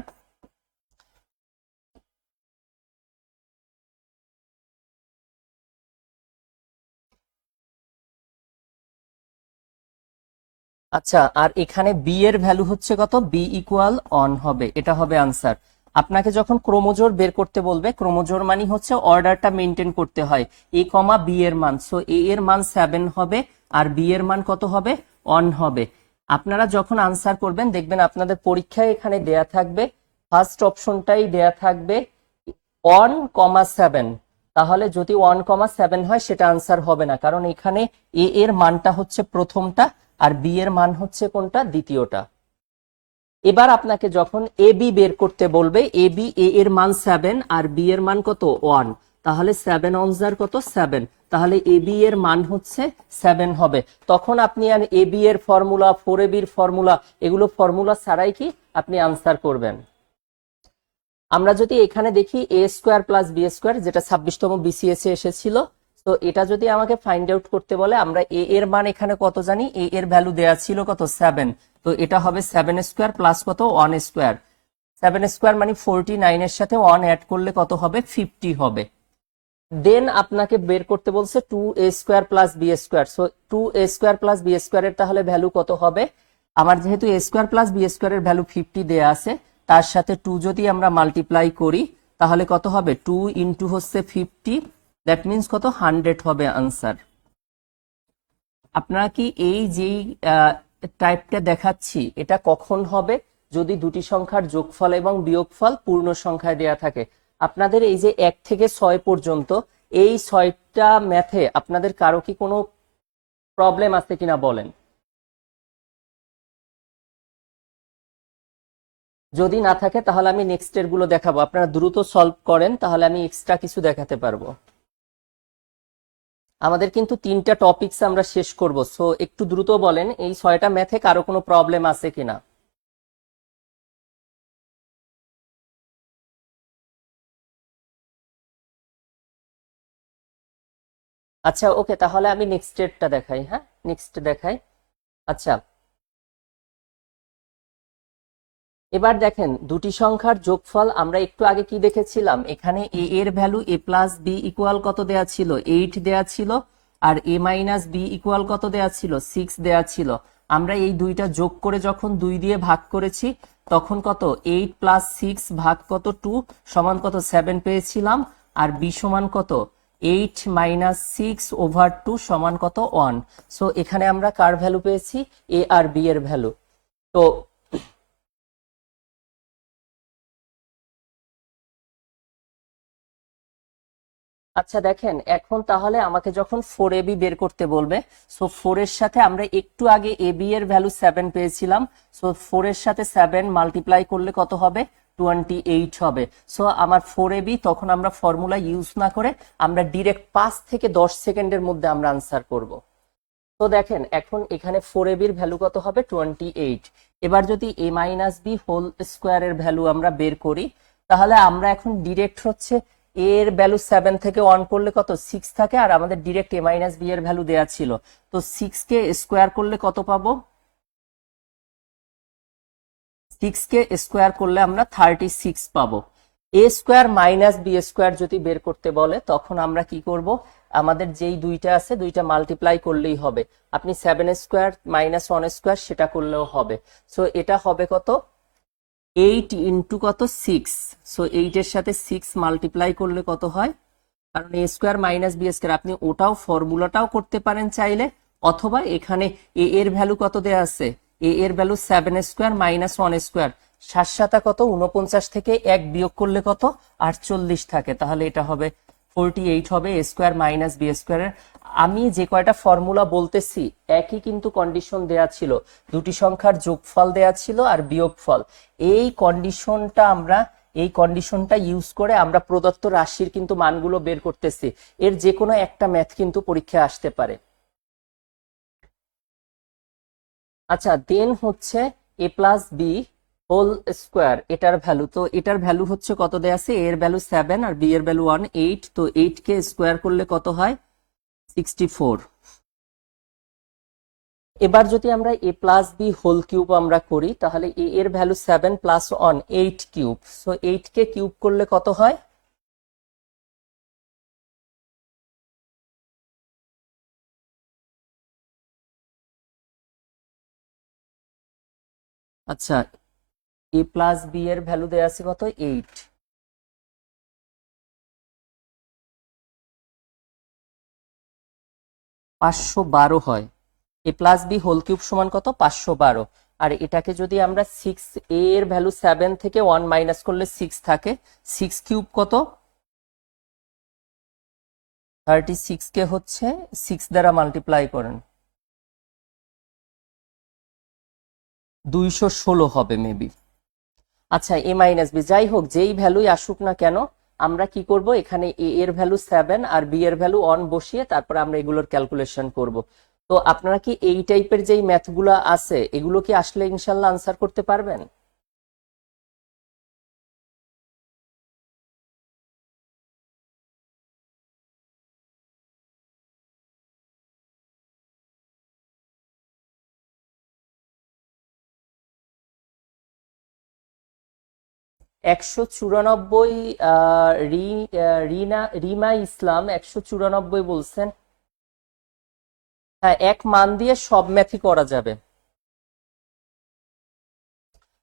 আচ্ছা, আর এখানে বি এর ভ্যালু হচ্ছে কত? বি ইকুয়াল 1 হবে, এটা হবে আনসার। আপনাকে যখন ক্রোমোজোর বের করতে বলবে, ক্রোমোজোর মানে হচ্ছে অর্ডারটা মেনটেন করতে হয়, এ কমা বি এর মান। সো এ এর মান 7 হবে, আর বি এর মান কত হবে? 1 হবে। আপনারা যখন আনসার করবেন, দেখবেন আপনাদের পরীক্ষায় এখানে দেয়া থাকবে, ফার্স্ট অপশনটাই দেয়া থাকবে 1,7। তাহলে যদি 1,7 হয়, সেটা আনসার হবে না, কারণ এখানে এ এর মানটা হচ্ছে প্রথমটা, আর বি এর মান হচ্ছে কোনটা? দ্বিতীয়টা। এবার আপনাকে যখন এ বি বের করতে বলবে, এ বি, এ এর মান 7 আর বি এর মান কত? 1। তাহলে 7 অনজার কত? 7। তাহলে এ বি এর মান হচ্ছে 7 হবে। তখন আপনি আর এ বি এর ফর্মুলা, 4ab এর ফর্মুলা, এগুলো ফর্মুলা ছাড়াই কি আপনি আনসার করবেন। আমরা যদি এখানে দেখি এ স্কোয়ার প্লাস বি স্কোয়ার, যেটা 26তম বিসিএস এ এসেছিল, তো এটা যদি আমাকে ফাইন্ড আউট করতে বলে, আমরা এ এর মান এখানে কত জানি? এ এর ভ্যালু দেয়া ছিল কত? 7। তো এটা হবে 7 স্কোয়ার প্লাস কত? 1 স্কোয়ার। 7 স্কোয়ার মানে 49, এর সাথে 1 অ্যাড করলে কত হবে? 50 হবে। দেন আপনাকে বের করতে বলছে 2a square plus b square. So 2a square plus b স্কোয়ারের তাহলে ভ্যালু কত হবে? আমার যেহেতু a স্কোয়ার প্লাস বি স্কোয়ারের ভ্যালু 50 দেয়া আছে, তার সাথে 2 যদি আমরা মাল্টিপ্লাই করি, তাহলে কত হবে? 2 ইন্টু হচ্ছে 50, দ্যাট মিনস কত? 100 হবে আনসার। আপনারা কি এই যেই টাইপটা দেখাচ্ছি, এটা কখন হবে? যদি দুটি সংখ্যার যোগফল এবং বিয়োগফল পূর্ণ সংখ্যায় দেয়া থাকে। আপনাদের এই যে 1 থেকে 6 পর্যন্ত, এই 6টা ম্যাথে আপনাদের কারো কি কোনো প্রবলেম আছে কিনা বলেন। যদি না থাকে, তাহলে আমি নেক্সট এর গুলো দেখাবো। আপনারা দ্রুত সলভ করেন, তাহলে আমি এক্সট্রা কিছু দেখাতে পারবো। আমাদের কিন্তু 3টা টপিকস আমরা শেষ করব, সো একটু দ্রুত বলেন এই 6টা ম্যাথে কারো কোনো প্রবলেম আছে কিনা। আচ্ছা ওকে, তাহলে আমি নেক্সট ডেটটা দেখাই, হ্যাঁ নেক্সট দেখাই। আচ্ছা, এবার দেখেন দুটি সংখ্যার যোগফল আমরা একটু আগে কি দেখেছিলাম, এখানে এ এর ভ্যালু এ প্লাস বি ইকুয়াল কত দেয়া ছিল, 8 দেয়া ছিল, আর এ মাইনাস বি ইকুয়াল কত দেয়া ছিল, 6 দেয়া ছিল। আমরা এই দুইটা যোগ করে যখন 2 দিয়ে ভাগ করেছি তখন কত, 8 প্লাস 6 ভাগ কত 2 সমান কত 7 পেয়েছিলাম। আর বি সমান কত, 8 মাইনাস 6 ওভার 2 সমান কত 1। সো এখানে আমরা কার ভ্যালু পেয়েছি, এ আর বি এর ভ্যালু। তো আচ্ছা দেখেন, এখন তাহলে আমাকে যখন 4ab বের করতে বলবে, সো 4 এর সাথে আমরা একটু আগে ab এর ভ্যালু 7 পেয়েছিলাম, সো 4 এর সাথে 7 মাল্টিপ্লাই করলে কত হবে, 28 হবে। সো আমার 4ab, তখন আমরা ফর্মুলা ইউজ না করে আমরা ডিরেক্ট 5 থেকে 10 সেকেন্ডের মধ্যে আমরা আনসার করব। তো দেখেন এখন এখানে 4ab এর ভ্যালু কত হবে, 28। এবার যদি a মাইনাস বি হোল স্কোয়ারের ভ্যালু আমরা বের করি, তাহলে আমরা এখন ডিরেক্ট হচ্ছে a এর ভ্যালু 7 থেকে 1 করলে কত 6 থাকে, আর আমাদের ডিরেক্ট a মাইনাস বি এর ভ্যালু দেয়া ছিল। তো 6 কে স্কোয়ার করলে কত পাবো, 6 কে স্কোয়ার করলে আমরা 36 পাবো। এ স্কোয়ার মাইনাস বি স্কোয়ার যদি বের করতে বলে তখন আমরা কি করব, আমাদের যেই দুইটা আছে দুইটা মাল্টিপ্লাই করলেই হবে। আপনি 7 স্কোয়ার মাইনাস 1 স্কোয়ার সেটা করলেও হবে। সো এটা হবে কত, 8 ইন্টু কত 6। সো 8 এর সাথে 6 মাল্টিপ্লাই করলে কত হয়, কারণ এ স্কোয়ার মাইনাস বি স্কোয়ার, আপনি ওটাও ফর্মুলাটাও করতে পারেন চাইলে, অথবা এখানে এ এর ভ্যালু কত দেয়া আছে, এ এর ভ্যালু 7 স্কোয়ার মাইনাস 1 স্কোয়ার, 7 কত 49 থেকে 1 বিয়োগ করলে কত 48 থাকে, তাহলে এটা হবে 48 হবে এ স্কোয়ার মাইনাস বি স্কোয়ারের। আমি যে কয়টা ফর্মুলা বলতেছি একই কিন্তু কন্ডিশন দেয়া ছিল, দুটি সংখ্যার যোগফল দেয়া ছিল আর বিয়োগফল। এই কন্ডিশনটা আমরা, এই কন্ডিশনটা ইউজ করে আমরা প্রদত্ত রাশির কিন্তু মানগুলো বের করতেছি। এর যে কোনো একটা ম্যাথ কিন্তু পরীক্ষায় আসতে পারে। আচ্ছা দেন হচ্ছে এ প্লাস বি হোল স্কোয়ার, এটার ভ্যালু, তো এটার ভ্যালু হচ্ছে কত দেয়া আছে, এ এর ভ্যালু 7 আর বি এর ভ্যালু 1, 8। তো 8 কে স্কোয়ার করলে কত হয়, 64। এবার যদি আমরা এ প্লাস বি হোল কিউব আমরা করি, তাহলে এ এর value 7 plus 1 8 cube. So 8 K cube করলে কত হয়, আচ্ছা এ প্লাস বি এর ভ্যালু দেয়া আছে কত 8, 512 হয়। এ প্লাস বি হোল কিউব সমান কত 512। আর এটাকে যদি আমরা 6, এ এর ভ্যালু 7 থেকে 1 মাইনাস করলে 6 থাকে, 6 কিউব কত 36, কে হচ্ছে 6 দ্বারা মাল্টিপ্লাই করেন, 216 হবে মেবি। আচ্ছা এ মাইনাস বি যাই হোক, যেই ভ্যালুই আসুক না কেন, আমরা কি করব, এখানে এ এর ভ্যালু 7 আর বি এর ভ্যালু 1 বসিয়ে তারপর আমরা এগুলোর ক্যালকুলেশন করব। তো আপনারা কি এই টাইপের যেই ম্যাথগুলো আছে এগুলো কি আসলে ইনশাল্লাহ আনসার করতে পারবেন। একশো চুরানব্বই, রিমা ইসলাম 194 বলছেন। হ্যাঁ, এক মান দিয়ে সব ম্যাথই করা যাবে।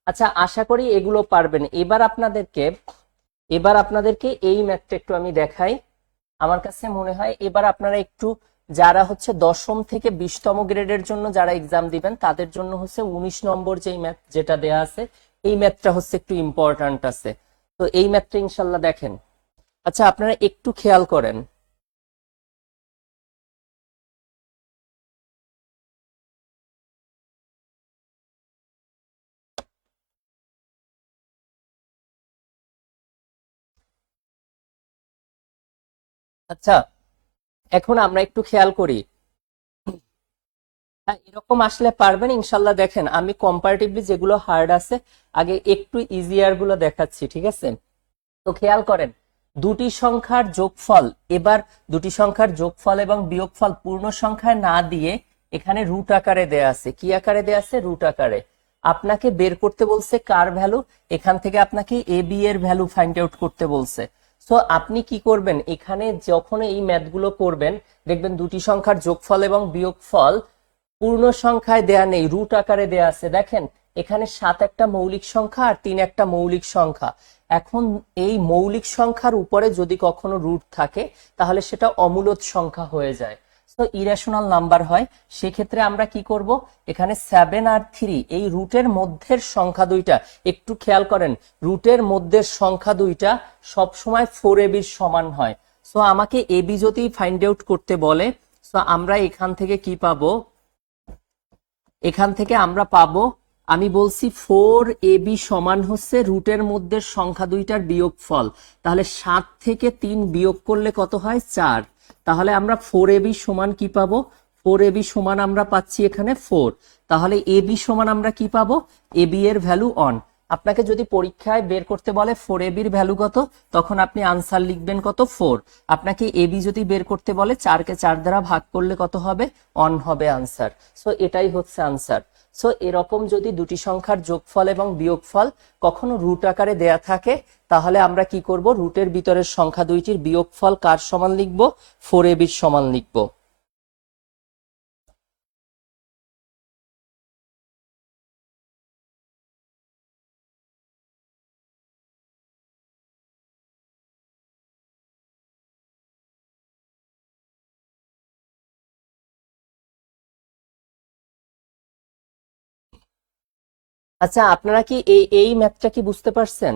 আচ্ছা আশা করি এগুলো পারবেন। এবার আপনাদেরকে এই ম্যাথটা একটু আমি দেখাই। আমার কাছে মনে হয় এবার আপনারা একটু, যারা হচ্ছে 10ম থেকে 20তম গ্রেডের জন্য যারা এক্সাম দিবেন তাদের জন্য হচ্ছে 19 নম্বর যেই ম্যাথ যেটা দেয়া আছে, এই ম্যাথটা হচ্ছে একটু ইম্পর্ট্যান্ট আছে। তো এই ম্যাথটা ইনশাল্লাহ দেখেন। আচ্ছা আপনারা একটু খেয়াল করেন, আচ্ছা এখন আমরা একটু খেয়াল করি। হ্যাঁ, এরকম আসলে পারবেন ইনশাল্লাহ। দেখেন আমি কম্পারেটিভলি যেগুলো হার্ড আছে আগে একটু ইজিয়ার গুলো দেখাচ্ছি, ঠিক আছে? তো খেয়াল করেন, দুটি সংখ্যার যোগফল, এবার দুটি সংখ্যার যোগফল এবং বিয়োগফল পূর্ণ সংখ্যায় না দিয়ে এখানে রুট আকারে দেয়া আছে। কি আকারে দেয়া আছে? রুট আকারে। আপনাকে বের করতে বলছে কার ভ্যালু? এখান থেকে আপনাকে এ বি এর ভ্যালু ফাইন্ড আউট করতে বলছে। সো আপনি কি করবেন, এখানে যখন এই ম্যাথগুলো করবেন দেখবেন দুটি সংখ্যার যোগফল এবং বিয়োগফল পূর্ণ সংখ্যায় দেয়া নেই, রুট আকারে দেয়া আছে। দেখেন এখানে 7 একটা মৌলিক সংখ্যা আর 3 একটা মৌলিক সংখ্যা। এখন এই মৌলিক সংখ্যার উপরে যদি কখনো রুট থাকে তাহলে সেটা অমূলদ সংখ্যা হয়ে যায়, তো ইরেশনাল নাম্বার হয়। সেক্ষেত্রে আমরা কি করব, এখানে 7 আর 3 এই রুটের মধ্যের সংখ্যা দুইটা, একটু খেয়াল করেন, রুটের মধ্যের সংখ্যা দুইটা সবসময় 4ab এর সমান হয়। সো আমাকে এবি যদি ফাইন্ড আউট করতে বলে, সো আমরা এখান থেকে কি পাবো, এখান থেকে আমরা পাবো, আমি বলছি 4ab সমান হচ্ছে রুটের মধ্যে সংখ্যা দুইটার বিয়োগফল। তাহলে 7 থেকে 3 বিয়োগ করলে কত হয়? 4। তাহলে আমরা 4ab সমান কি পাবো? 4ab সমান আমরা পাচ্ছি এখানে 4। তাহলে ab সমান আমরা কি পাবো? ab এর ভ্যালু 1। আপনাকে যদি পরীক্ষায় বের করতে বলে 4ab এর ভ্যালু কত, তখন আপনি আনসার লিখবেন কত? 4। আপনাকে ab যদি বের করতে বলে 4 কে 4 দ্বারা ভাগ করলে কত হবে? 1 হবে আনসার। সো এটাই হচ্ছে আনসার। সো এরকম যদি দুটি সংখ্যার যোগফল এবং বিয়োগফল কখনো রুট আকারে দেয়া থাকে তাহলে আমরা কি করব, রুটের ভিতরের সংখ্যা দুইটির বিয়োগফল কার সমান লিখব? 4ab এর সমান লিখব। আচ্ছা, আপনারা কি এই এই ম্যাথটা কি বুঝতে পারছেন?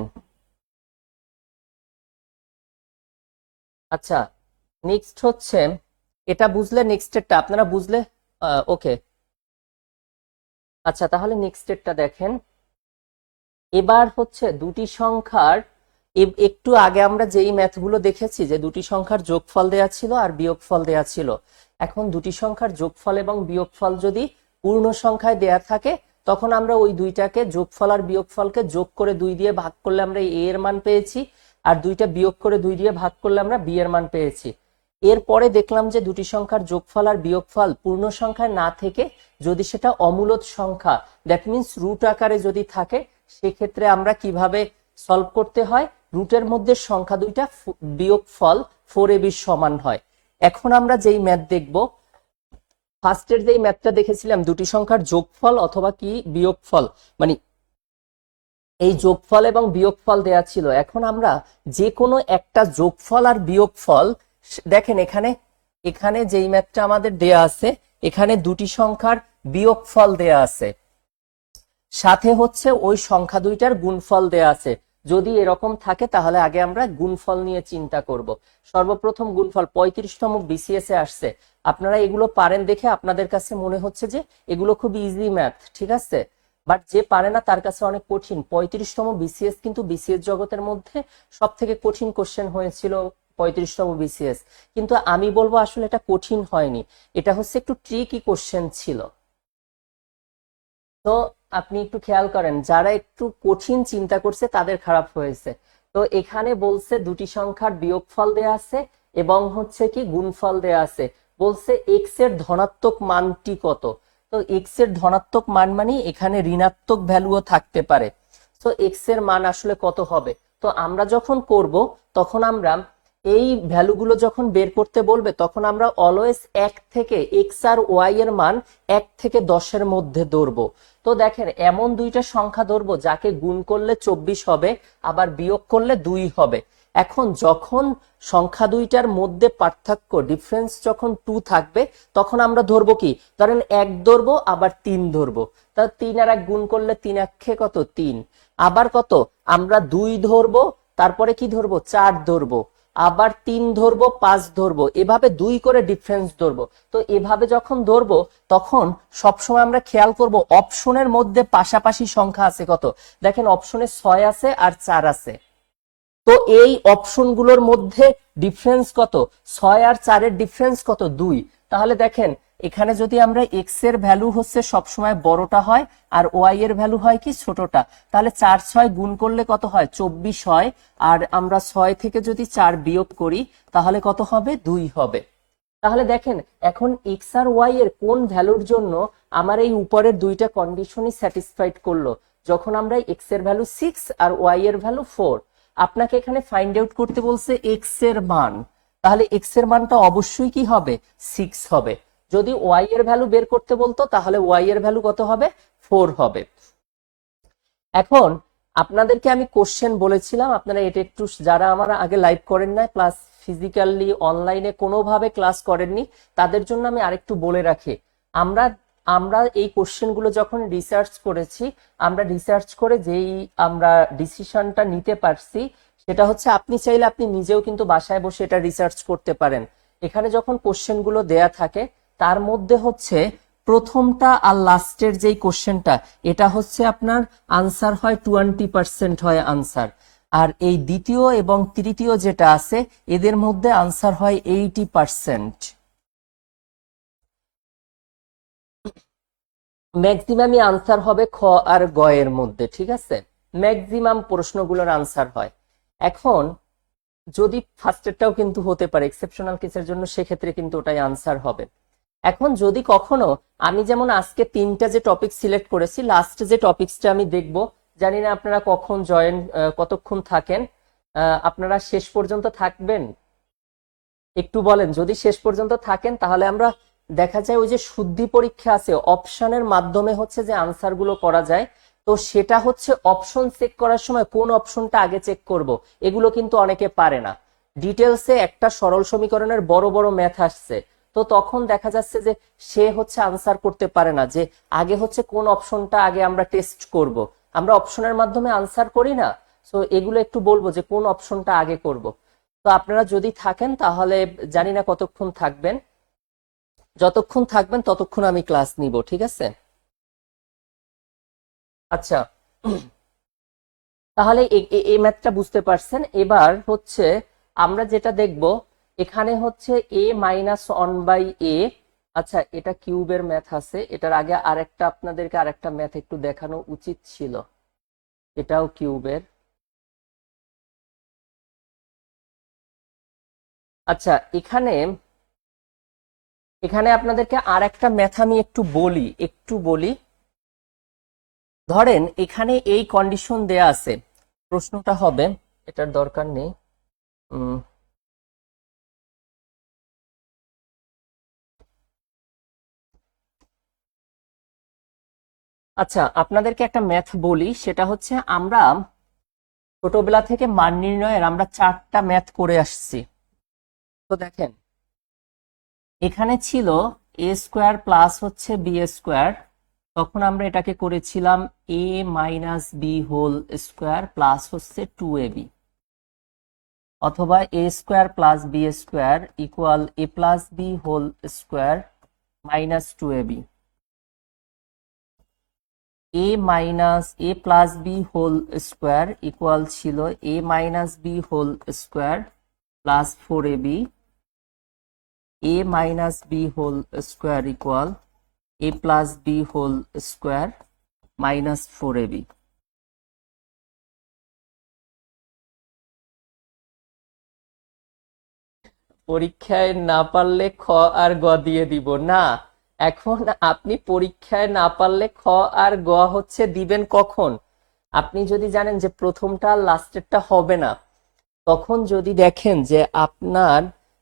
আচ্ছা, নেক্সট হচ্ছে, এটা বুঝলে নেক্সটেরটা আপনারা বুঝলে ওকে। আচ্ছা, তাহলে নেক্সটেরটা দেখেন। এবার হচ্ছে দুটি সংখ্যার একটু আগে আমরা যেই ম্যাথগুলো দেখেছি যে দুটি সংখ্যার যোগফল দেয়া ছিল আর বিয়োগফল দেয়া ছিল। এখন দুটি সংখ্যার যোগফল এবং বিয়োগফল যদি পূর্ণ সংখ্যায় দেয়া থাকে তখন আমরা ওই দুইটাকে যোগফল আর বিয়োগফলকে যোগ করে 2 দিয়ে ভাগ করলে আমরা এ এর মান পেয়েছি, আর দুইটা বিয়োগ করে 2 দিয়ে ভাগ করলে আমরা বি এর মান পেয়েছি। এরপরে দেখলাম যে দুটি সংখ্যার যোগফল আর বিয়োগফল পূর্ণ সংখ্যায় না থেকে যদি সেটা অমূলদ সংখ্যা, দ্যাট মিন্স রুট আকারে যদি থাকে, সেক্ষেত্রে আমরা কিভাবে সলভ করতে হয়, রুটের মধ্যে সংখ্যা দুইটা বিয়োগফল 4ab এর সমান হয়। এখন আমরা যেই ম্যাথ দেখব, ফার্স্টের যেই ম্যাথটা দেখেছিলাম দুটি সংখ্যার যোগফল অথবা কি বিয়োগফল, মানে এই যোগফল এবং বিয়োগফল দেয়া ছিল। এখন আমরা যে কোনো একটা যোগফল আর বিয়োগফল, দেখেন এখানে এখানে যেই ম্যাথটা আমাদের দেয়া আছে এখানে দুটি সংখ্যার বিয়োগফল দেয়া আছে, সাথে হচ্ছে ওই সংখ্যা দুইটার গুণফল দেয়া আছে। যদি এরকম থাকে তাহলে আগে আমরা গুণফল নিয়ে চিন্তা করব। সর্বপ্রথম গুণফল 35তম বিসিএস এ আসছে। আপনারা এগুলো পারেন দেখে আপনাদের কাছে মনে হচ্ছে যে এগুলো খুব ইজি ম্যাথ, ঠিক আছে? বাট যে পারে না তার কাছে অনেক কঠিন। 35তম বিসিএস কিন্তু বিসিএস জগতের মধ্যে সব থেকে কঠিন কোশ্চেন হয়েছিল 35তম বিসিএস। কিন্তু আমি বলবো আসলে এটা কঠিন হয়নি, এটা হচ্ছে একটু ট্রিকি কোশ্চেন ছিল। তো আপনি একটু খেয়াল করেন, যারা একটু কঠিন চিন্তা করছে তাদের খারাপ হয়েছে। তো এখানে বলছে দুটি সংখ্যার বিয়োগফল দেয়া আছে এবং হচ্ছে কি গুণফল দেয়া আছে। বলছে এক্স এর ধনাত্মক মানটি কত। তো এক্স এর ধনাত্মক মান মানে এখানে ঋণাত্মক ভ্যালুও থাকতে পারে। তো এক্স এর মান আসলে কত হবে, তো আমরা যখন করব তখন আমরা এই ভ্যালুগুলো যখন বের করতে বলবে তখন আমরা অলওয়েজ 1 থেকে এক্স আর ওয়াই এর মান 1 থেকে 10-এর মধ্যে ধরবো। তো দেখেন এমন দুইটা সংখ্যা ধরবো যাকে গুণ করলে 24 হবে আবার বিয়োগ করলে 2 হবে। এখন যখন সংখ্যা দুইটার মধ্যে পার্থক্য ডিফারেন্স যখন 2 থাকবে তখন আমরা ধরবো কি, ধরেন 1 ধরবো আবার 3 ধরবো। তা 3 আর 1 গুণ করলে 3 1 কত 3, আবার কত আমরা 2 ধরবো, তারপরে কি ধরবো 4 ধরবো, আবার 3 ধরবো 5 ধরবো, এভাবে 2 করে ডিফারেন্স ধরবো। তো এভাবে যখন ধরবো তখন সবসময় আমরা খেয়াল করব অপশনের মধ্যে পাশাপাশি সংখ্যা আছে কত। দেখেন অপশনে 6 আছে আর 4 আছে, তো এই অপশনগুলোর মধ্যে ডিফারেন্স কত? 6 আর 4 এর ডিফারেন্স কত? 2। তাহলে দেখেন এখানে যদি আমরা এক্স এর ভ্যালু হচ্ছে সবসময় বড়টা হয় আর ওয়াই এর ভ্যালু হয় কি ছোটটা, তাহলে 4 6 গুণ করলে কত হয়? 24 হয়। আর আমরা 6 থেকে যদি 4 বিয়োগ করি তাহলে কত হবে? 2 হবে। তাহলে দেখেন এখন এক্স আর ওয়াই এর কোন ভ্যালুর জন্য আমার এই উপরের দুইটা কন্ডিশনই স্যাটিসফাইড করলো? যখন আমরা এক্স এর ভ্যালু 6 আর ওয়াই এর ভ্যালু 4, আপনাকে এখানে ফাইন্ড আউট করতে বলছে এক্স এর মান, তাহলে এক্স এর মানটা অবশ্যই কি হবে? 6 হবে। যদি ওয়াই এর ভ্যালু বের করতে বলতো তাহলে ওয়াই এর ভ্যালু কত হবে? 4 হবে। এখন আপনাদেরকে আমি কোশ্চেন বলেছিলাম, আপনারা এটা একটু, যারা আমার আগে লাইভ করেন না প্লাস ফিজিক্যালি অনলাইনে কোনোভাবে ক্লাস করেননি, তাদের জন্য আমি আরেকটু বলে রাখি। আমরা আমরা এই কোশ্চেনগুলো যখন রিসার্চ করেছি, আমরা রিসার্চ করে যেই আমরা ডিসিশনটা নিতে পারছি সেটা হচ্ছে, আপনি চাইলে আপনি নিজেও কিন্তু বাসায় বসে এটা রিসার্চ করতে পারেন। এখানে যখন কোশ্চেনগুলো দেয়া থাকে তার মধ্যে হচ্ছে প্রথমটা আর লাস্টের যেই কোশ্চেনটা, এটা হচ্ছে আপনার আনসার হয় 20% হয় আনসার। আর এই দ্বিতীয় এবং তৃতীয় যেটা আছে এদের মধ্যে আনসার হয় 80%। ম্যাক্সিমামই আনসার হবে খ আর গ এর মধ্যে, ঠিক আছে? ম্যাক্সিমাম প্রশ্নগুলোর আনসার হয়। এখন যদি ফার্স্টেরটাও কিন্তু হতে পারে এক্সেপশনাল কেসের জন্য, সেক্ষেত্রে কিন্তু ওটাই আনসার হবে। এখন যদি কখনো আমি যেমন আজকে 3টা যে টপিক সিলেক্ট করেছি, লাস্ট যে টপিকসটা আমি দেখব, জানি না আপনারা কখন কতক্ষণ থাকেন। আপনারা শেষ পর্যন্ত থাকবেন? একটু বলেন। যদি শেষ পর্যন্ত থাকেন তাহলে আমরা, দেখা যায় ওই যে শুদ্ধি পরীক্ষা আছে, অপশনের মাধ্যমে হচ্ছে যে আনসার গুলো করা যায়, তো সেটা হচ্ছে অপশন চেক করার সময় কোন অপশনটা আগে চেক করব, এগুলো কিন্তু অনেকে পারে না। ডিটেলসে একটা সরল সমীকরণের বড় বড় ম্যাথ আসছে, তো তখন দেখা যাচ্ছে যে সে হচ্ছে আনসার করতে পারে না, যে আগে হচ্ছে কোন অপশনটা আগে আমরা টেস্ট করব। আমরা অপশনের মাধ্যমে আনসার করি না, তো এগুলো একটু বলবো যে কোন অপশনটা আগে করব। তো আপনারা যদি থাকেন তাহলে, জানি না কতক্ষণ থাকবেন, যতক্ষণ থাকবেন ততক্ষণ আমি ক্লাস নিব, ঠিক আছে? আচ্ছা, তাহলে এই ম্যাথটা বুঝতে পারছেন। এবার হচ্ছে আমরা যেটা দেখব, এখানে হচ্ছে a - 1/a। আচ্ছা, এটা কিউবের ম্যাথ আছে, এটার আগে আরেকটা আপনাদেরকে আরেকটা ম্যাথ একটু দেখানো উচিত ছিল, এটাও কিউবের। আচ্ছা, এখানে এখানে আপনাদেরকে আর একটা ম্যাথ আমি একটু বলি। ধরেন এখানে এই কন্ডিশন দেয়া আছে, প্রশ্নটা হবে, এটার দরকার নেই। উম, আচ্ছা, আপনাদেরকে একটা ম্যাথ বলি, সেটা হচ্ছে আমরা ছোটবেলা থেকে মান নির্ণয়ের আমরা 4টা ম্যাথ করে আসছি। তো দেখেন এখানে ছিল এ স্কোয়ার প্লাস হচ্ছে বি স্কোয়ার, তখন আমরা এটাকে করেছিলাম a - b whole square plus হচ্ছে 2ab, অথবা a square plus b square equal a plus b whole square minus 2ab। a plus b whole square equal ছিল a minus B whole square plus 4ab। a minus B whole square equal a plus b whole square minus 4ab। পরীক্ষায় না পারলে খ আর গ দিয়ে দিব না। এখন আপনি পরীক্ষায় না পারলে খ আর গ হচ্ছে দিবেন কখন? আপনি যদি জানেন যে প্রথমটা আর লাস্টেরটা হবে না, তখন যদি দেখেন যে আপনার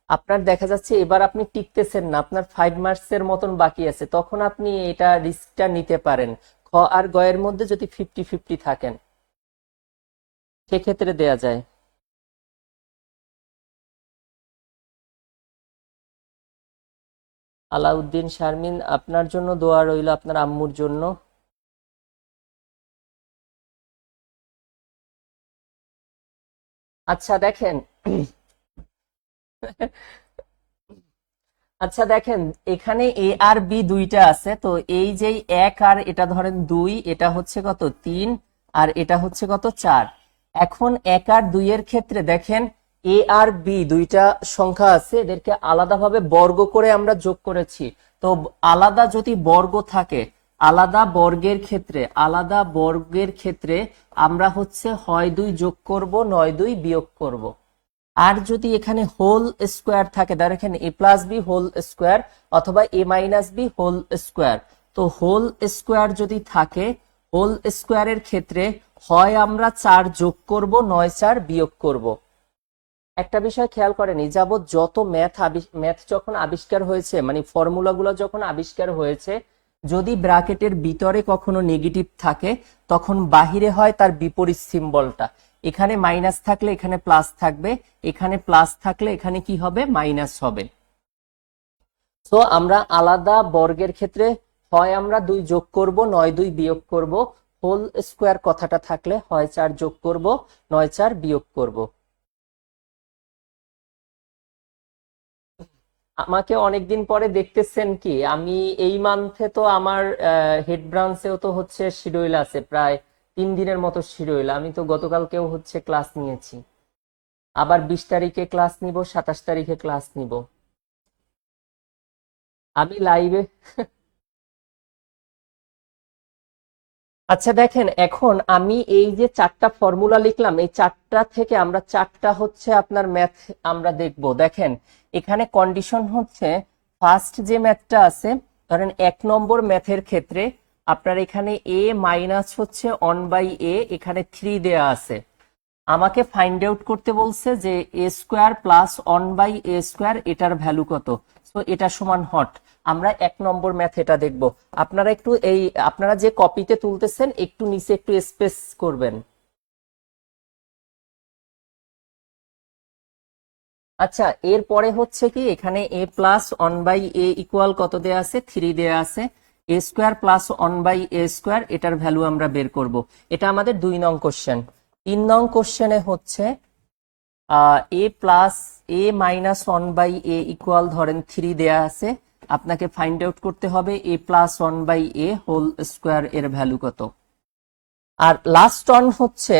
আপনার দেখা যাচ্ছে এবার আপনি টিকতেছেন না, আপনার 5 মার্কসের মতন বাকি আছে, তখন আপনি এটা রিস্কটা নিতে পারেন। খ আর গ এর মধ্যে যদি 50-50 থাকেন, সেক্ষেত্রে দেয়া যায়। আলাউদ্দিন শারমিন, আপনার জন্য দোয়া রইল, আপনার আম্মুর জন্য। আচ্ছা দেখেন, আচ্ছা দেখেন, এখানে এ আর বি দুইটা আছে, তো এই যে এক আর এটা ধরেন 2, এটা হচ্ছে কত 3, আর এটা হচ্ছে কত 4। এখন 1 আর 2 এর ক্ষেত্রে দেখেন এ আর বি দুইটা সংখ্যা আছে, এদেরকে আলাদাভাবে বর্গ করে আমরা যোগ করেছি। তো আলাদা যদি বর্গ থাকে, আলাদা বর্গের ক্ষেত্রে আমরা হচ্ছে হয় 2 যোগ করব, নয় 2 বিয়োগ করব। আর যদি এখানে হোল স্কোয়ার থাকে, দেখেন এ প্লাস বি হোল স্কোয়ার অথবা এ মাইনাস বি হোল স্কোয়ার, তো হোল স্কোয়ার যদি থাকে, হোল স্কোয়ারের ক্ষেত্রে হয় আমরা 4 যোগ করব, নয় 4 বিয়োগ করব। একটা বিষয় খেয়াল করেন, এই যাবৎ যত ম্যাথ যখন আবিষ্কার হয়েছে, মানে ফর্মুলাগুলো যখন আবিষ্কার হয়েছে, যদি ব্র্যাকেটের ভিতরে কখনো নেগেটিভ থাকে তখন বাহিরে হয় তার বিপরীত সিম্বলটা। এখানে মাইনাস থাকলে এখানে প্লাস থাকবে, এখানে প্লাস থাকলে এখানে কি হবে, মাইনাস হবে। তো আমরা আলাদা বর্গের ক্ষেত্রে হয় আমরা 2 যোগ করব, নয় 2 বিয়োগ করব। হোল স্কোয়ার কথাটা থাকলে হয় 4 যোগ করব, নয় 4 বিয়োগ করব। আমাকে অনেকদিন পরে দেখতেছেন কি, আমি এই মান্থে তো আমার হেড ব্রাঞ্চেও তো হচ্ছে শিডিউল আছে, প্রায় 3 দিনের মতো শিডিউল। আমি তো গতকালকেও হচ্ছে ক্লাস নিয়েছি, আবার 20 তারিখে ক্লাস নিব, 27 তারিখে ক্লাস নিব। আমি লাইভে আচ্ছা দেখেন, এখন আমি এই যে 4টা ফর্মুলা লিখলাম, এই 4টা থেকে আমরা 4টা হচ্ছে আপনার ম্যাথ আমরা দেখব। দেখেন এখানে কন্ডিশন হচ্ছে, ফার্স্ট যে ম্যাথটা আছে, ধরেন 1 নম্বর ম্যাথের ক্ষেত্রে আপনার এখানে এ মাইনাস হচ্ছে 1/a, এখানে 3 দেয়া আছে। আমাকে ফাইন্ড আউট করতে বলছে যে এ স্কোয়ার প্লাস 1/a স্কোয়ার এটার ভ্যালু কত। সো এটা সমান হট। আমরা 1 নম্বর ম্যাথ এটা দেখব। আপনারা একটু আপনারা যে কপিতে তুলতেছেন একটু নিচে একটু স্পেস করবেন। আচ্ছা, এরপরে হচ্ছে কি, এখানে এ প্লাস 1/a ইকুয়াল কত দেয়া আছে, 3 দেয়া আছে। এ স্কোয়ার প্লাস 1/a স্কোয়ার এটার ভ্যালু আমরা বের করব। এটা আমাদের 2 নং কোশ্চেন। 3 নং কোশ্চেনে হচ্ছে এ প্লাস এ মাইনাস 1/a ইকুয়াল ধরেন 3 দেয়া আছে। আপনাকে ফাইন্ড আউট করতে হবে এ প্লাস 1/a হোল স্কোয়ার এর ভ্যালু কত। আর লাস্ট অন হচ্ছে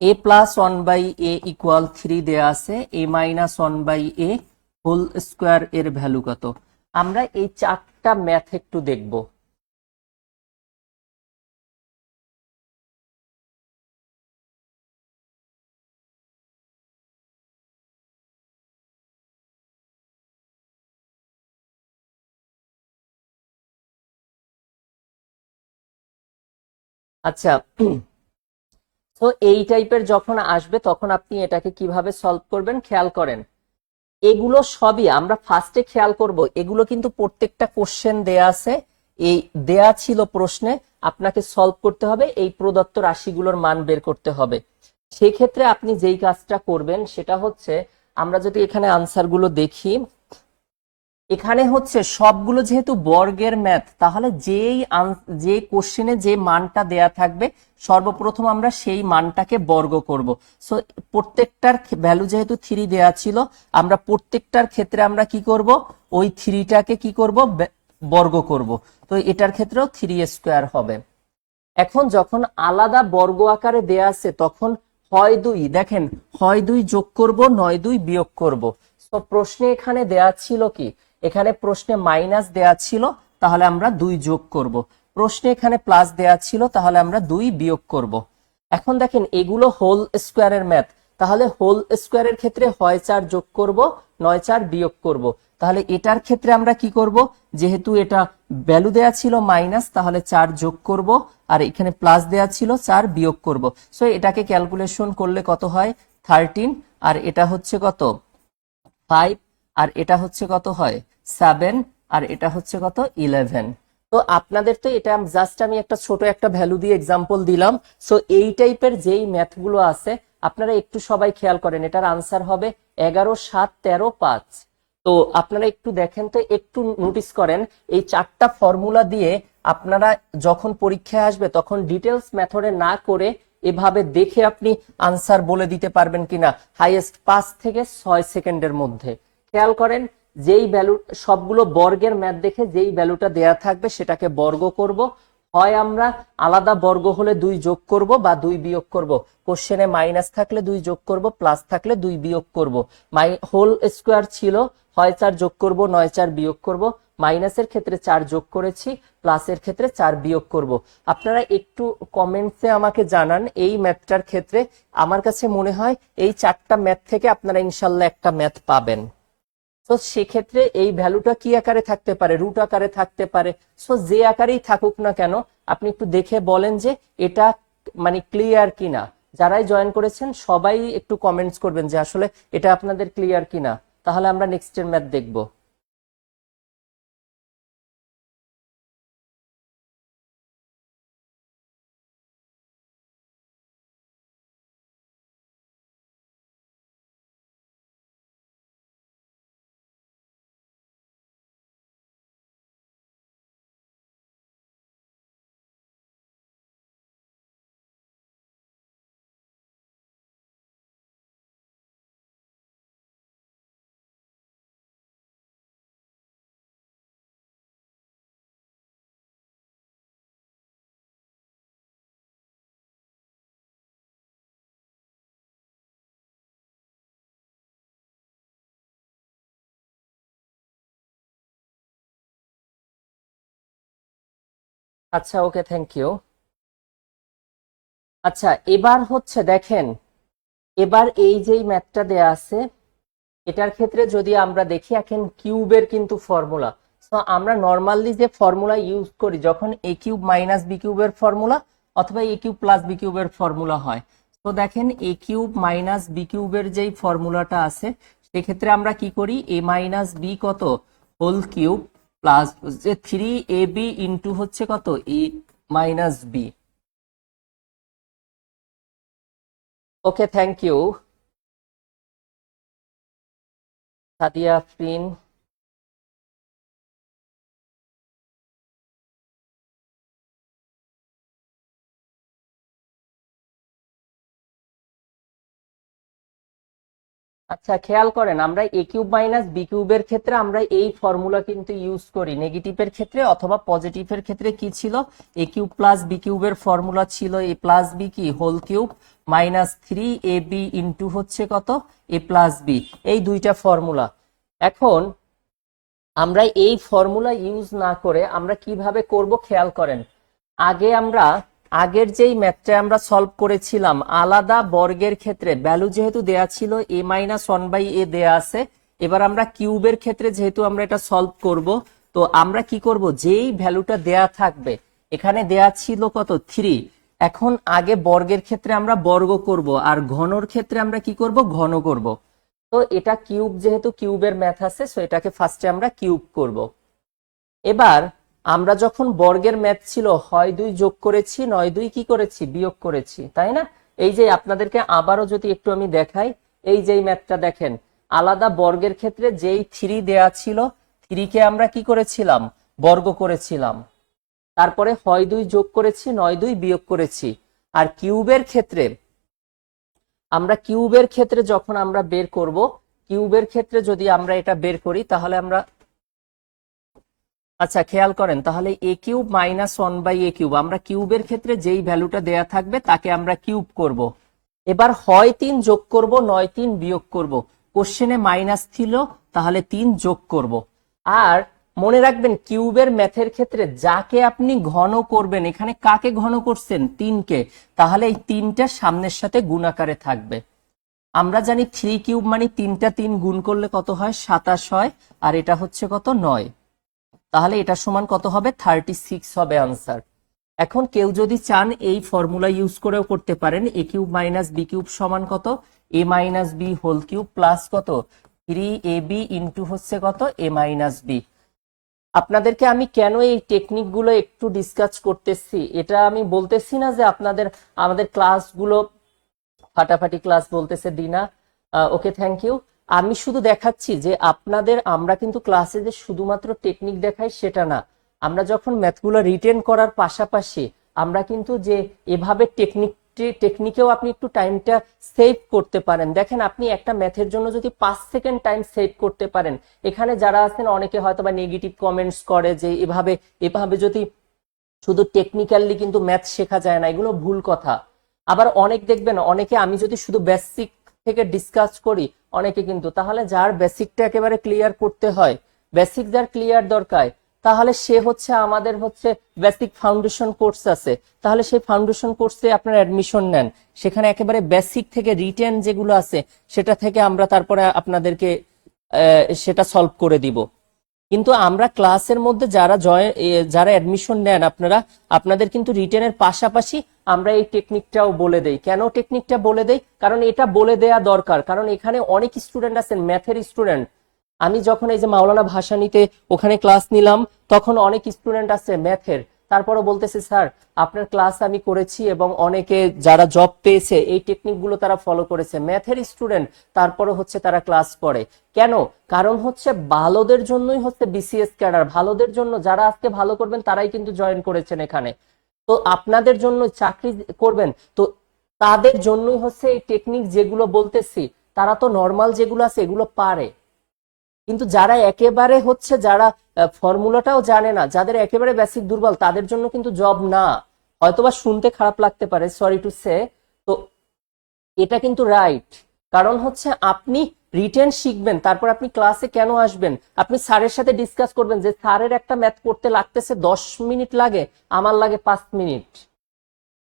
এ প্লাস 1/a ইকুয়াল 3 দেয়া আছে, এ মাইনাস 1/a হোল স্কোয়ার এর ভ্যালু কত। আমরা এই 4টা ম্যাথ একটু দেখব। আচ্ছা, তো এই টাইপের যখন আসবে তখন আপনি এটাকে কিভাবে সলভ করবেন খেয়াল করেন। এগুলো সবই আমরা ফার্স্টে খেয়াল করব, এগুলো কিন্তু প্রত্যেকটা কোশ্চেন দেয়া আছে, এই দেয়া ছিল প্রশ্নে, আপনাকে সলভ করতে হবে, এই প্রদত্ত রাশিগুলোর মান বের করতে হবে। সেক্ষেত্রে আপনি যেই কাজটা করবেন সেটা হচ্ছে, আমরা যদি এখানে আনসারগুলো দেখি, এখানে হচ্ছে সবগুলো যেহেতু বর্গের ম্যাথ, তাহলে যে কোশ্চেনে যে মানটা দেয়া থাকবে সর্বপ্রথম আমরা সেই মানটাকে বর্গ করব। সো প্রত্যেকটার ভ্যালু যেহেতু 3 দেয়া ছিল, আমরা প্রত্যেকটার ক্ষেত্রে আমরা কি করব, ওই 3টাকে কি করব, বর্গ করব। তো এটার ক্ষেত্রেও 3 স্কোয়ার হবে। এখন যখন আলাদা বর্গ আকারে দেয়া আছে তখন হয় 2, দেখেন হয় 2 যোগ করব, নয় 2 বিয়োগ করব। তো প্রশ্নে এখানে দেয়া ছিল কি, এখানে প্রশ্নে মাইনাস দেয়া ছিল, তাহলে আমরা 2 যোগ করব। প্রশ্নে এখানে প্লাস দেয়া ছিল, তাহলে আমরা 2 বিয়োগ করব। এখন দেখেন এগুলো হোল স্কোয়ারের ম্যাথ, তাহলে হোল স্কোয়ারের ক্ষেত্রে হয় 4 যোগ করব, নয় 4 বিয়োগ করব। তাহলে এটার ক্ষেত্রে আমরা কি করব, যেহেতু এটা ভ্যালু দেয়া ছিল মাইনাস, তাহলে 4 যোগ করব, আর এখানে প্লাস দেয়া ছিল 4 বিয়োগ করব। সো এটাকে ক্যালকুলেশন করলে কত হয়, 13, আর এটা হচ্ছে কত, 5, আর এটা হচ্ছে কত হয়, 7, আর এটা হচ্ছে কত, 11। তো আপনাদের তো এটা জাস্ট আমি একটা ছোট একটা ভ্যালু দিয়ে এক্সাম্পল দিলাম। সো এই টাইপের যেই ম্যাথগুলো আছে আপনারা একটু সবাই খেয়াল করেন, এটার আনসার হবে 11, 7, 13, 5। তো আপনারা একটু দেখেন তো, একটু নোটিস করেন, এই 4টা ফর্মুলা দিয়ে আপনারা যখন পরীক্ষায় আসবে তখন ডিটেলস মেথডে না করে এভাবে দেখে আপনি আনসার বলে দিতে পারবেন কিনা হাইয়েস্ট 5 থেকে 6 সেকেন্ডের মধ্যে। খেয়াল করেন, যেই ভ্যালু, সবগুলো বর্গের ম্যাথ দেখে যেই ভ্যালুটা দেয়া থাকবে সেটাকে বর্গ করব, হয় আমরা আলাদা বর্গ হলে 2 যোগ করব বা 2 বিয়োগ করব, কোশ্চেনে মাইনাস থাকলে 2 যোগ করব, প্লাস থাকলে 2 বিয়োগ করব। হোল স্কোয়ার ছিল, হয় 4 যোগ করব, নয় 4 বিয়োগ করব। মাইনাসের ক্ষেত্রে 4 যোগ করেছি, প্লাসের ক্ষেত্রে 4 বিয়োগ করব। আপনারা একটু কমেন্টসে আমাকে জানান এই ম্যাথটার ক্ষেত্রে। আমার কাছে মনে হয় এই 4টা ম্যাথ থেকে আপনারা ইনশাল্লাহ একটা ম্যাথ পাবেন। তো সেক্ষেত্রে এই ভ্যালুটা কি আকারে থাকতে পারে? রুট আকারে থাকতে পারে। সো যে আকারেই থাকুক না কেন, আপনি একটু দেখে বলেন যে এটা মানে ক্লিয়ার কিনা। যারাই জয়েন করেছেন সবাই একটু কমেন্টস করবেন যে আসলে এটা আপনাদের ক্লিয়ার কিনা, তাহলে আমরা নেক্সটের ম্যাথ দেখব। আচ্ছা, ওকে, থ্যাংক ইউ। আচ্ছা, এবার হচ্ছে দেখেন, এবার এই যে ম্যাথটা দেয়া আছে, এটার ক্ষেত্রে যদি আমরা দেখি এখন কিউবের কিন্তু ফর্মুলা। তো আমরা নর্মালি যে ফর্মুলা ইউজ করি যখন এ কিউব মাইনাস বি কিউবের ফর্মুলা অথবা এ কিউব প্লাস বি কিউবের ফর্মুলা হয়, তো দেখেন এ কিউব মাইনাস বি কিউবের যেই ফর্মুলাটা আছে সেক্ষেত্রে আমরা কি করি, এ মাইনাস বি কত হোল কিউব প্লাস যে 3ab ইন্টু হচ্ছে কত A minus B. Okay, thank you Sadia Afrin. আচ্ছা, খেয়াল করেন আমরা এ কিউব মাইনাস বি কিউবের ক্ষেত্রে আমরা এই ফর্মুলা কিন্তু ইউজ করি। নেগেটিভের ক্ষেত্রে অথবা পজিটিভের ক্ষেত্রে কি ছিল, এ কিউব প্লাস বি কিউবের ফর্মুলা ছিল এ প্লাস বি কি whole cube minus 3ab into হচ্ছে কত এ প্লাস বি, এই দুইটা ফর্মুলা। এখন আমরা এই ফর্মুলা ইউজ না করে আমরা কিভাবে করব খেয়াল করেন। আগে আমরা আগের যেই ম্যাথটা আমরা সলভ করেছিলাম আলাদা বর্গের ক্ষেত্রে ভ্যালু যেহেতু দেয়া ছিল এ মাইনাস ওয়ান বাই এ দেয়া আছে, এবার আমরা কিউবের ক্ষেত্রে যেহেতু আমরা এটা সলভ করব, তো আমরা কি করব, যেই ভ্যালুটা দেয়া থাকবে, এখানে দেয়া ছিল কত 3, এখন আগে বর্গের ক্ষেত্রে আমরা বর্গ করব আর ঘনর ক্ষেত্রে আমরা কি করব, ঘন করব। তো এটা কিউব, যেহেতু কিউবের ম্যাথ আছে সো এটাকে ফার্স্টে আমরা কিউব করব। এবার আমরা যখন বর্গের ম্যাথ ছিল হয় 2 যোগ করেছি নয় 2 কি করেছি বিয়োগ করেছি, তাই না? এই যে আপনাদেরকে আবারও যদি একটু আমি দেখাই, এই যে ম্যাথটা দেখেন, আলাদা বর্গের ক্ষেত্রে যেই 3 দেয়া ছিল 3 কে আমরা কি করেছিলাম, বর্গ করেছিলাম। তারপরে হয় 2 যোগ করেছি নয় 2 বিয়োগ করেছি। আর কিউবের ক্ষেত্রে যখন আমরা বের করব, কিউবের ক্ষেত্রে যদি আমরা এটা বের করি তাহলে আমরা, আচ্ছা খেয়াল করেন, তাহলে A cube minus one by A cube, আমরা কিউবের ক্ষেত্রে যেই ভ্যালুটা দেয়া থাকবে তাকে আমরা কিউব করব। এবার হয় 3 যোগ করব নয় 3 বিয়োগ করব, কোশ্চেনে মাইনাস ছিল তাহলে 3 যোগ করব। আর মনে রাখবেন কিউবের ম্যাথের ক্ষেত্রে যাকে আপনি ঘন করবেন, এখানে কাকে ঘন করছেন, 3 কে, তাহলে এই 3টা সামনের সাথে গুণ আকারে থাকবে। আমরা জানি 3 কিউব মানে 3টা 3 গুণ করলে কত হয়, 27 হয়, আর এটা হচ্ছে কত 9, তাহলে এটা সমান কত হবে, 36 হবে আনসার। এখন কেউ যদি চান এই ফর্মুলা ইউজ করেও করতে পারেন, A cube minus B cube সমান কত A minus B whole cube plus কত 3ab ইন্টু হচ্ছে কত এ মাইনাস বি। আপনাদেরকে আমি কেন এই টেকনিক গুলো একটু ডিসকাস করতেছি, এটা আমি বলতেছি না যে আমাদের ক্লাসগুলো ফাটাফাটি ক্লাস বলতেছে দিনা, ওকে থ্যাংক ইউ। আমি শুধু দেখাচ্ছি যে আমরা কিন্তু ক্লাসে যে শুধুমাত্র টেকনিক দেখাই সেটা না, আমরা যখন ম্যাথগুলো রিটেন করার পাশাপাশি আমরা কিন্তু যে এভাবে টেকনিকেও আপনি একটু টাইমটা সেভ করতে পারেন। দেখেন আপনি একটা ম্যাথের জন্য যদি 5 সেকেন্ড টাইম সেভ করতে পারেন, এখানে যারা আছেন অনেকে হয়তো বা নেগেটিভ কমেন্টস করে যে এভাবে যদি শুধু টেকনিক্যালি কিন্তু ম্যাথ শেখা যায় না, এগুলো ভুল কথা। আবার অনেক দেখবেন, অনেকে আমি যদি শুধু বেসিক থেকে ডিসকাস করি, অনেকে কিন্তু তাহলে যার বেসিকটা একেবারে ক্লিয়ার করতে হয়, বেসিক যার ক্লিয়ার দরকার, তাহলে সে হচ্ছে আমাদের হচ্ছে বেসিক ফাউন্ডেশন কোর্স আছে, তাহলে সেই ফাউন্ডেশন কোর্সে আপনার অ্যাডমিশন নেন। সেখানে একেবারে বেসিক থেকে রিটেন যেগুলো আছে সেটা থেকে আমরা তারপরে আপনাদেরকে সেটা সলভ করে দিব। কিন্তু আমরা ক্লাসের মধ্যে যারা অ্যাডমিশন নেন আপনারা, আপনাদের কিন্তু রিটেনের পাশাপাশি আমরা এই টেকনিকটাও বলে দেই। কেন টেকনিকটা বলে দেই? কারণ এটা বলে দেয়া দরকার, কারণ এখানে অনেক স্টুডেন্ট আছেন ম্যাথের স্টুডেন্ট। আমি যখন এই যে মাওলানা ভাসানীতে ওখানে ক্লাস নিলাম, তখন অনেক স্টুডেন্ট আছে ম্যাথের, তারপরে বলতেছে স্যার আপনার ক্লাস আমি করেছি এবং অনেকে যারা জব পেয়েছে এই টেকনিকগুলো তারা ফলো করেছে, ম্যাথের স্টুডেন্ট, তারপরে হচ্ছে তারা ক্লাস করে। কেন? কারণ হচ্ছে ভালোদের জন্যই হচ্ছে বিসিএস ক্যাডার, ভালোদের জন্য, যারা আজকে ভালো করবেন তারাই কিন্তু জয়েন করেছেন এখানে। তো আপনাদের জন্য চাকরি করবেন, তো তাদের জন্যই হচ্ছে এই টেকনিক যেগুলো বলতেছি। তারা তো নর্মাল যেগুলো আছে এগুলো পারে, কিন্তু যারা একেবারে হচ্ছে যারা ফর্মুলাটাও জানে না, যাদের একেবারে বেসিক দুর্বল, তাদের জন্য কিন্তু জব না। হয়তোবা শুনতে খারাপ লাগতে পারে, সরি টু সে, তো এটা কিন্তু রাইট। কারণ হচ্ছে আপনি রিটেন শিখবেন, তারপর আপনি ক্লাসে কেন আসবেন, আপনি স্যারের সাথে ডিসকাস করবেন যে স্যারের একটা ম্যাথ করতে লাগতেছে 10 মিনিট লাগে, আমার লাগে 5 মিনিট।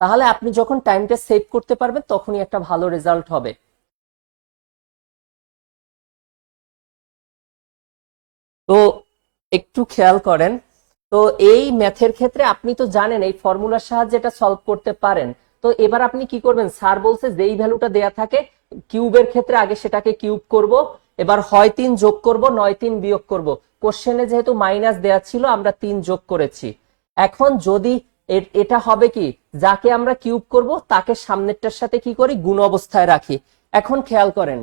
তাহলে আপনি যখন টাইমটা সেভ করতে পারবেন তখনই একটা ভালো রেজাল্ট হবে। তো একটু খেয়াল করেন। তো এই ম্যাথের ক্ষেত্রে আপনি তো জানেন এই ফর্মুলার সাহায্যে এটা সলভ করতে পারেন। তো এবার আপনি কি করবেন, স্যার বলছে যেই ভ্যালুটা দেয়া থাকে কিউবের ক্ষেত্রে আগে সেটাকে কিউব করব, এবার হয় 3 যোগ করব নয় 3 বিয়োগ করব। কোশ্চেনে যেহেতু মাইনাস দেয়া ছিল আমরা 3 যোগ করেছি। এখন যদি এটা হবে কি, যাকে আমরা কিউব করব তাকে সামনেরটার সাথে কি করি, গুণ অবস্থায় রাখি। এখন খেয়াল করেন,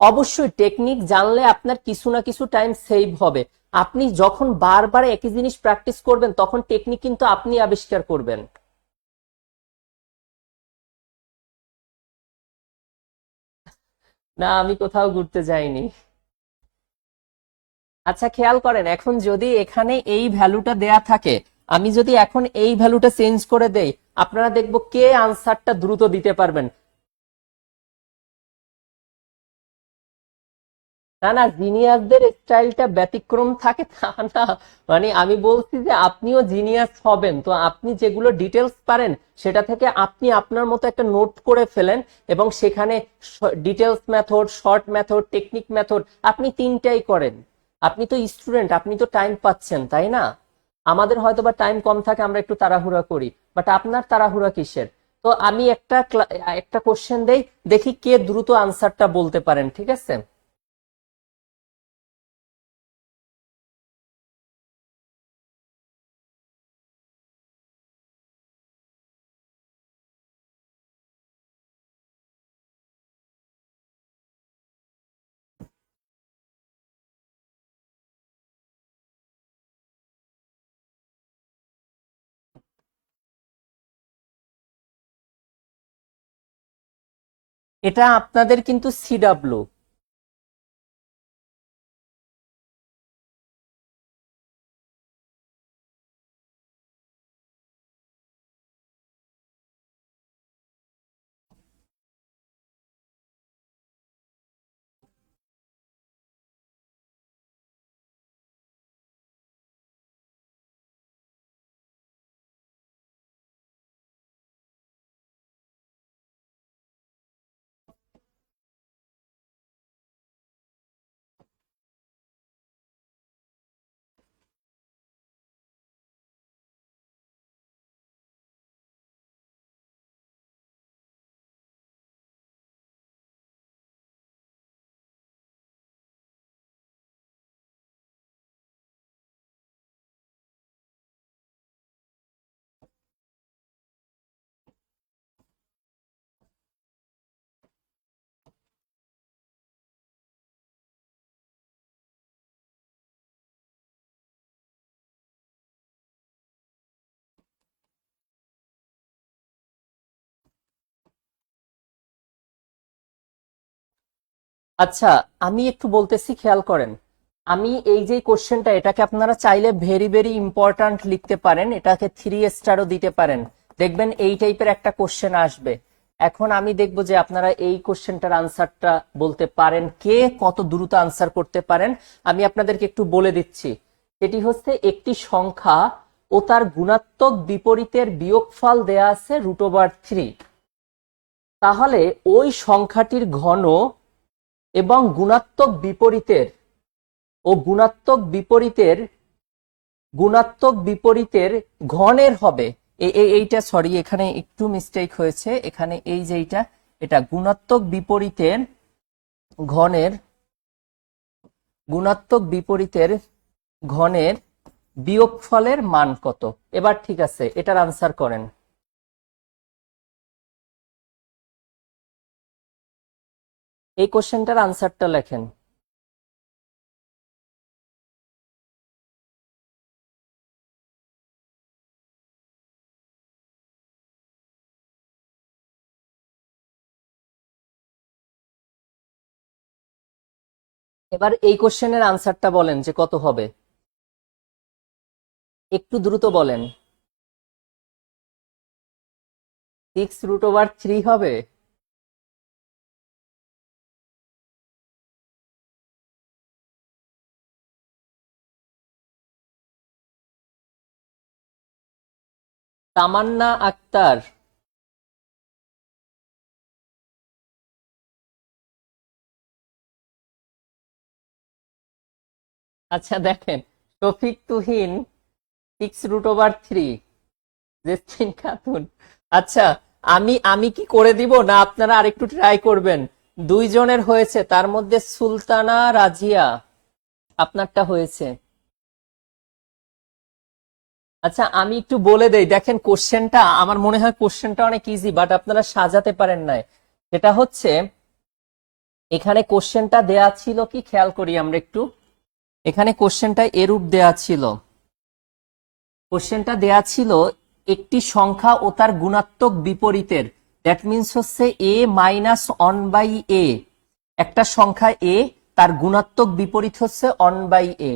অবশ্যই টেকনিক জানলে আপনার কিছু না কিছু টাইম সেভ হবে। আপনি যখন বারবার একই জিনিস প্র্যাকটিস করবেন তখন টেকনিক কিন্তু আপনি আবিষ্কার করবেন। না, আমি কোথাও ঘুরতে যাইনি। আচ্ছা খেয়াল করেন, এখন যদি এখানে এই ভ্যালুটা দেয়া থাকে, আমি যদি এখন এই ভ্যালুটা চেঞ্জ করে দেই, আপনারা দেখবো কে আনসারটা দ্রুত দিতে পারবেন। না না, জিনিয়াসদের স্টাইলটা ব্যতিক্রম থাকে তা না, মানে আমি বলছি যে আপনিও জিনিয়াস হবেন, তো আপনি যেগুলো ডিটেলস পারেন সেটা থেকে আপনি আপনার মতো একটা নোট করে ফেলেন, এবং সেখানে details method, short method, technique method, আপনি তিনটাই করেন। আপনি তো স্টুডেন্ট, আপনি তো টাইম পাচ্ছেন, তাই না? আমাদের হয়তো বা টাইম কম থাকে, আমরা একটু তাড়াহুড়া করি, বাট আপনার তাড়াহুড়া কিসের? তো আমি একটা কোশ্চেন দেই, দেখি কে দ্রুত আনসারটা বলতে পারেন, ঠিক আছে? এটা আপনাদের কিন্তু সিডাব্লিউ। আচ্ছা, আমি একটু বলতেছি, খেয়াল করেন। আমি এই যে কোশ্চেনটা, এটাকে আপনারা চাইলে ভেরি ভেরি ইম্পর্ট্যান্ট লিখতে পারেন, এটাকে 3 স্টারও দিতে পারেন। দেখবেন এই টাইপের একটা কোশ্চেন আসবে। এখন আমি দেখবো যে আপনারা এই কোশ্চেনটার আনসারটা বলতে পারেন, কে কত দ্রুত আনসার করতে পারেন। আমি আপনাদেরকে একটু বলে দিচ্ছি। এটি হচ্ছে একটি সংখ্যা ও তার গুণাত্মক বিপরীতের বিয়োগফল দেয়া আছে √3। তাহলে ওই সংখ্যাটির ঘন এবং গুণাত্মক বিপরীতের গুণাত্মক বিপরীতের ঘনের হবে। এইটা সরি, এখানে একটু মিস্টেক হয়েছে। এখানে এই যে এটা গুণাত্মক বিপরীতের ঘনের বিয়োগফলের মান কত। এবার ঠিক আছে, এটার আনসার করেন। এই কোশ্চেনটার আনসারটা লেখেন। এবার এই কোশ্চেনের আনসারটা বলেন যে কত হবে, একটু দ্রুত বলেন। 6√3 হবে? তামান্না আক্তার, আচ্ছা দেখেন। শফিক তুহিন 6√3, জেসমিন খাতুন। আচ্ছা, আমি আমি কি করে দিব না আপনারা আরেকটু ট্রাই করবেন? দুইজনের হয়েছে, তার মধ্যে সুলতানা রাজিয়া আপনারটা হয়েছে। আচ্ছা আমি একটু বলে দেই, দেখেন কোশ্চেনটা আমার মনে হয় কোশ্চেনটা অনেক ইজি, বাট আপনারা সাজাতে পারেন নাই। সেটা হচ্ছে এখানে কোশ্চেনটা দেয়া ছিল কি, খেয়াল করি আমরা একটু। এখানে কোশ্চেনটা এরূপ দেয়া ছিল, একটি সংখ্যা ও তার গুণাত্মক বিপরীতের, দ্যাট মিনস হচ্ছে a-1/a, একটা সংখ্যা a, তার গুণাত্মক বিপরীত হচ্ছে 1/a।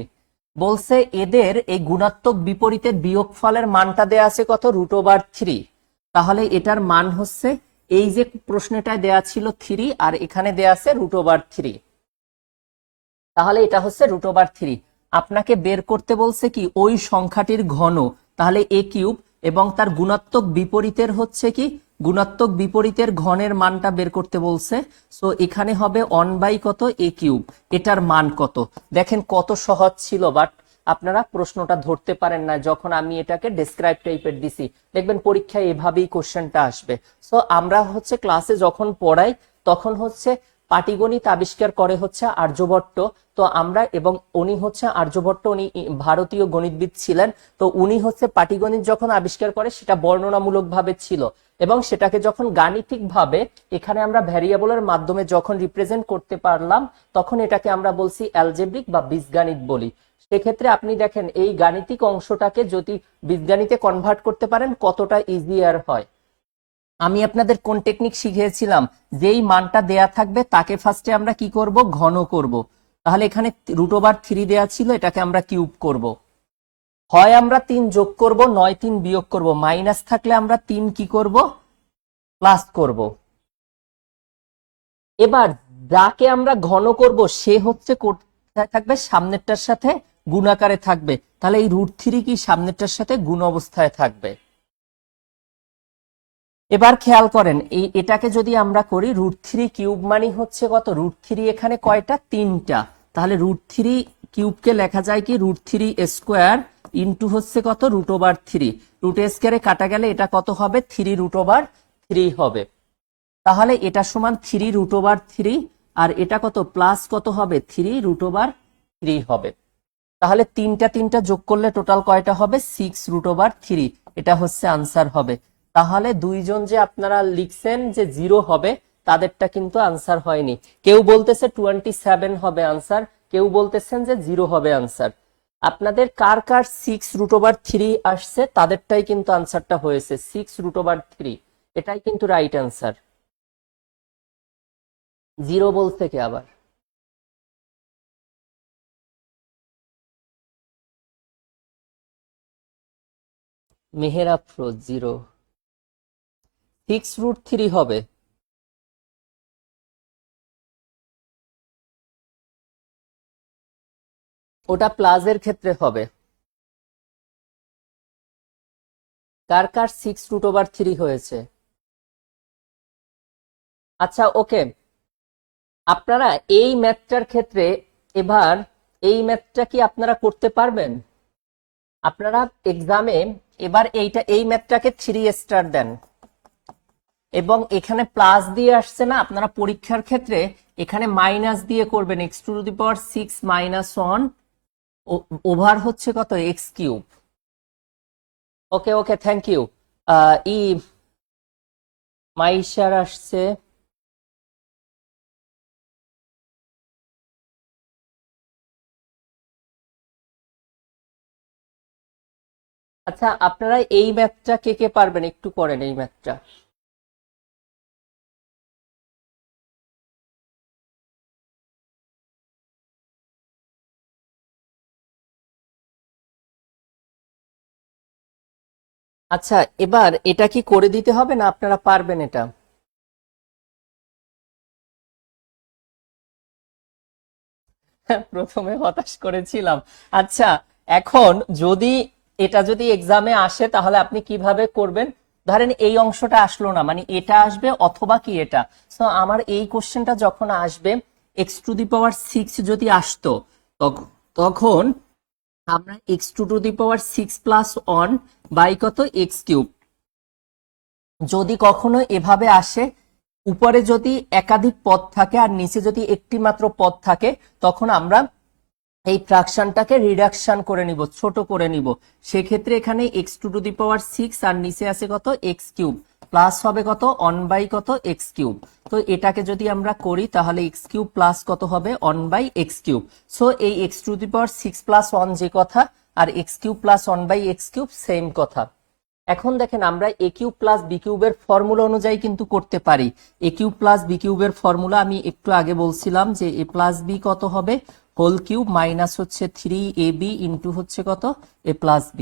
বলছে এদের এই গুণাত্মক বিপরীতের বিয়োগফলের মানটা দেয়া আছে কত, √3। তাহলে এটার মান হচ্ছে, এই যে প্রশ্নটায় দেয়া ছিল 3 আর এখানে দেয়া আছে √3, তাহলে এটা হচ্ছে √3। আপনাকে বের করতে বলছে কি ওই সংখ্যাটির ঘন, তাহলে a³ এবং তার গুণাত্মক বিপরীতের হচ্ছে কি, গুণাত্মক বিপরীতের ঘনের মানটা বের করতে বলছে। সো এখানে হবে 1/ কত, a³, এটার মান কত। দেখেন কত সহজ ছিল, বাট আপনারা প্রশ্নটা ধরতে পারেন না যখন আমি এটাকে ডেসক্রাইব টাইপের দিছি। দেখবেন পরীক্ষায় এভাবেই কোশ্চেনটা আসবে। সো আমরা হচ্ছে ক্লাসে যখন পড়াই তখন হচ্ছে পাটিগণিত আবিষ্কার করে হচ্ছে আর্যভট্ট। তো আমরা, এবং উনি হচ্ছে আর্যভট্ট, উনি ভারতীয় গণিতবিদ ছিলেন। তো উনি হচ্ছে পাটিগণিত যখন আবিষ্কার করে সেটা বর্ণনামূলক ভাবে ছিল, এবং সেটাকে যখন গাণিতিক ভাবে এখানে আমরা ভ্যারিয়েবলের মাধ্যমে যখন রিপ্রেজেন্ট করতে পারলাম, তখন এটাকে আমরা বলছি অ্যালজেব্রিক বা বীজগাণিত বলি। সেক্ষেত্রে আপনি দেখেন এই গাণিতিক অংশটাকে যদি বীজগাণিতে কনভার্ট করতে পারেন কতটা ইজিয়ার হয়। আমি আপনাদের কোন টেকনিক শিখিয়েছিলাম, যেই মানটা দেয়া থাকবে তাকে ফার্স্টে আমরা কি করব, ঘন করব। তাহলে এখানে √3 দেয়া ছিল, এটাকে আমরা কিউব করব। হয় আমরা 3 যোগ করব, নয় 3 বিয়োগ করব, মাইনাস থাকলে আমরা 3 কি করব, প্লাস করব। এবার যাকে আমরা ঘন করব সে হচ্ছে কোথায় থাকবে, সামনেরটার সাথে গুণাকারে থাকবে। তাহলে এই √3 কি সামনেরটার সাথে গুণ অবস্থায় থাকবে। এবার খেয়াল করেন, এটাকে যদি আমরা করি √3 কিউব মানে হচ্ছে কত, √3 এখানে কয়টা, 3টা। তাহলে √3 কিউবকে লেখা যায় কি, √3² ইন্টু হচ্ছে কত, √3। √স্কয়ারে কাটা গেলে এটা কত হবে, 3√3 হবে। তাহলে এটা সমান 3√3, আর এটা কত, প্লাস কত হবে, 3√3 হবে। তাহলে তিনটা যোগ করলে টোটাল কয়টা হবে, 6√3। এটা হচ্ছে আনসার হবে। তাহলে দুইজন যে আপনারা লিখছেন যে 0 হবে, তাদেরটা কিন্তু আনসার হয়নি। কেউ বলতেছে 27 হবে আনসার, কেউ বলতেছেন যে 0 হবে আনসার। আপনাদের কার কার 6√3 আসছে তাদেরটাই কিন্তু আনসারটা হয়েছে 6√3, এটাই কিন্তু রাইট আনসার। 0 বলছে কে আবার? মেহের আফরোজ 0, 6√3 হবে। ওটা প্লাসের ক্ষেত্রে হবে। কার কার 6√3 হয়েছে? আচ্ছা, ওকে। আপনারা এই ম্যাথটার ক্ষেত্রে এবার এই ম্যাথটা কি আপনারা করতে পারবেন? আপনারা এক্সামে এবার এই ম্যাথটাকে 3 স্টার দেন এবং এখানে প্লাস দিয়ে আসছে না, আপনারা পরীক্ষার ক্ষেত্রে এখানে মাইনাস দিয়ে করবেন। x⁶ - 1 ওভার হচ্ছে কত, x³ okay okay, thank you. ই মাইশার আসছে। আচ্ছা, আপনারা এই ম্যাথটা কে কে পারবেন একটু করেন এই ম্যাথটা। আচ্ছা, এবার এটা কি করে দিতে হবে না আপনারা পারবেন এটা? প্রথমে হতাশ করেছিলাম। আচ্ছা, এখন যদি এটা যদি এক্সামে আসে তাহলে আপনি কিভাবে করবেন? ধরেন এই অংশটা আসলো না, মানে এটা আসবে অথবা কি এটা। তো আমার এই কোশ্চেনটা যখন আসবে x⁶ যদি আসতো, তখন আমরা x⁶ বাই কত, x³ যদি কখনো এভাবে আসে, উপরে যদি একাধিক পদ থাকে আর নিচে যদি একটি মাত্র পদ থাকে, তখন আমরা এই ফ্র্যাকশনটাকে রিডাকশন করে নিব, ছোট করে নিব। সেক্ষেত্রে এখানে x⁶ আর নিচে আছে কত, x³ প্লাস হবে কত, 1 বাই কত, x³। তো এটাকে যদি আমরা করি তাহলে x³ প্লাস কত হবে, 1/x³। সো এই x⁶ প্লাস 1 যে কথা, আর x³ প্লাস 1/x³ সেম কথা। এখন দেখেন আমরা a³ প্লাস b³ এর ফর্মুলা অনুযায়ী কিন্তু করতে পারি। a³ প্লাস b³ এর ফর্মুলা আমি একটু আগে বলছিলাম যে a প্লাস b কত হবে, হোল কিউব মাইনাস হচ্ছে 3ab ইন্টু হচ্ছে কত, a প্লাস b।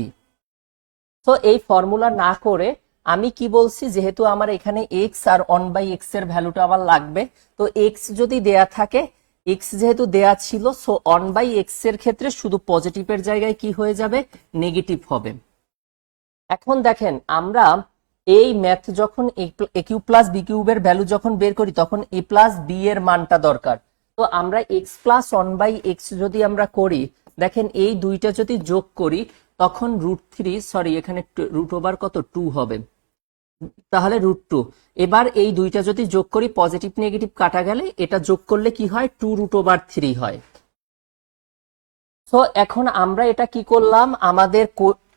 তো এই ফর্মুলা না করে আমি কি বলছি, যেহেতু আমার এখানে x আর 1/x এর ভ্যালুটা আমার লাগবে, তো x যদি দেয়া থাকে, x যেহেতু দেয়া ছিল, সো 1/x এর ক্ষেত্রে শুধু পজিটিভের জায়গায় কি হয়ে যাবে, নেগেটিভ হবে। এখন দেখেন আমরা এই ম্যাথ যখন a³ প্লাস b³ এর ভ্যালু যখন বের করি, তখন a প্লাস b এর মানটা দরকার। তো আমরা x প্লাস 1/x যদি আমরা করি, দেখেন এই দুইটা যদি যোগ করি, তখন √3, সরি এখানে √ওভার কত, 2 হবে। তাহলে √2। এবার এই দুইটা যদি যোগ করি, পজিটিভ নেগেটিভ কাটা গেলে এটা যোগ করলে কি হয়, 2√3 হয়। তো এখন আমরা এটা কি করলাম, আমাদের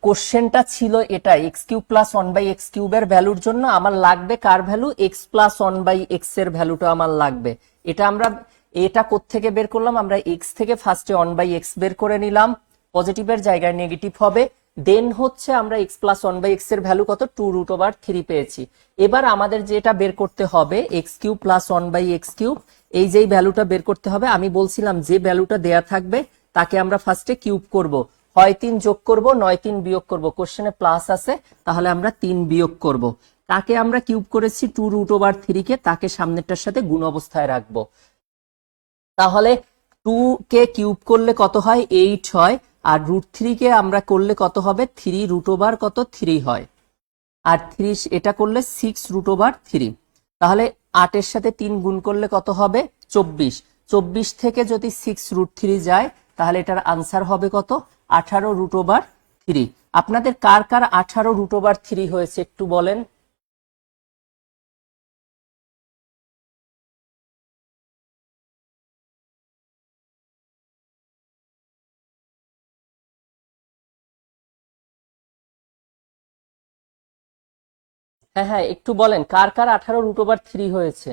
কোশ্চেনটা ছিল এটা x³ প্লাস 1/x³ এর ভ্যালুর জন্য আমার লাগবে কার ভ্যালু, x প্লাস 1/x এর ভ্যালুটা আমার লাগবে। এটা আমরা এটা কোত্থেকে বের করলাম, আমরা x থেকে ফার্স্টে 1/x বের করে নিলাম, পজিটিভের জায়গায় নেগেটিভ হবে। দেন হচ্ছে আমরা x প্লাস 1/x এর ভ্যালু কত, 2√3 পেয়েছি। এবার আমাদের যেটা বের করতে হবে x³ প্লাস 1/x³, এই যেই ভ্যালুটা বের করতে হবে, আমি বলছিলাম যে ভ্যালুটা দেয়া থাকবে তাকে আমরা ফার্স্টে কিউব করব, হয় 3 যোগ করব, নয় 3 বিয়োগ করব। কোশ্চেনে প্লাস আছে, তাহলে আমরা 3 বিয়োগ করব। কাকে আমরা কিউব করেছি, 2√3 কে, তাকে সামনেরটার সাথে গুণ অবস্থায় রাখবো। তাহলে 2 কে কিউব করলে কত হয়, 8 হয়। আর √3 কে আমরা করলে কত হবে, 3 কত, 3 হয়। আর 3 এটা করলে 6√3। তাহলে 8 এর সাথে 3 গুণ করলে কত হবে, 24। 24 থেকে যদি 6√3 যায়, তাহলে এটার আনসার হবে কত, 18√3। আপনাদের কার কার 18√3 হয়েছে একটু বলেন। হ্যাঁ হ্যাঁ, একটু বলেন কার কার 18√3 হয়েছে।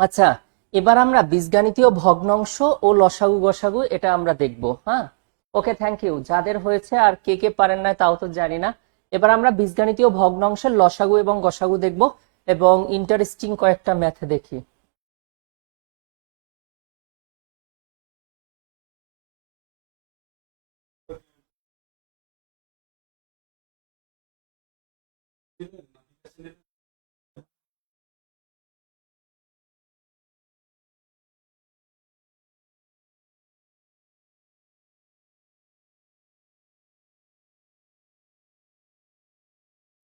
আচ্ছা, এবার আমরা বীজগাণিতীয় ভগ্নাংশ ও লসাগু গসাগু এটা আমরা দেখব। হ্যাঁ, ওকে, থ্যাংক ইউ। যাদের হয়েছে আর কে কে পারেন না তাও তো জানি না। এবার আমরা বীজগাণিতীয় ভগ্নাংশের লসাগু এবং গসাগু দেখব এবং ইন্টারেস্টিং কয়েকটা ম্যাথ দেখি।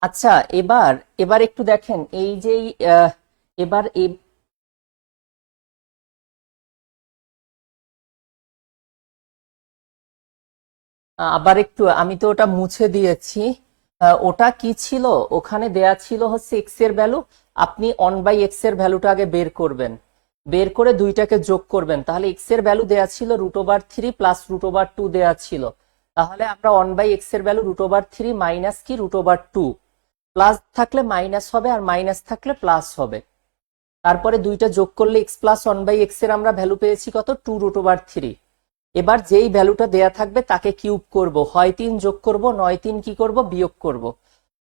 আচ্ছা, এবার এবার একটু দেখেন এই যে আহ, এবার আবার একটু, আমি তো ওটা মুছে দিয়েছি। ওটা কি ছিল? ওখানে দেয়া ছিল হচ্ছে এক্স এর ভ্যালু। আপনি 1/x এর ভ্যালুটা আগে বের করবেন, বের করে দুইটাকে যোগ করবেন। তাহলে এক্স এর ভ্যালু দেয়া ছিল √3 প্লাস √2 দেয়া ছিল। তাহলে আমরা 1/x এর ভ্যালু √3 মাইনাস কি √2, প্লাস থাকলে মাইনাস হবে আর মাইনাস থাকলে প্লাস হবে। তারপরে দুইটা যোগ করলে এক্স প্লাস 1/x এর আমরা ভ্যালু পেয়েছি কত, 2√3। এবার যেই ভ্যালুটা দেয়া থাকবে তাকে কিউব করব, হয় 3 যোগ করব, নয় 3 কি করব, বিয়োগ করব।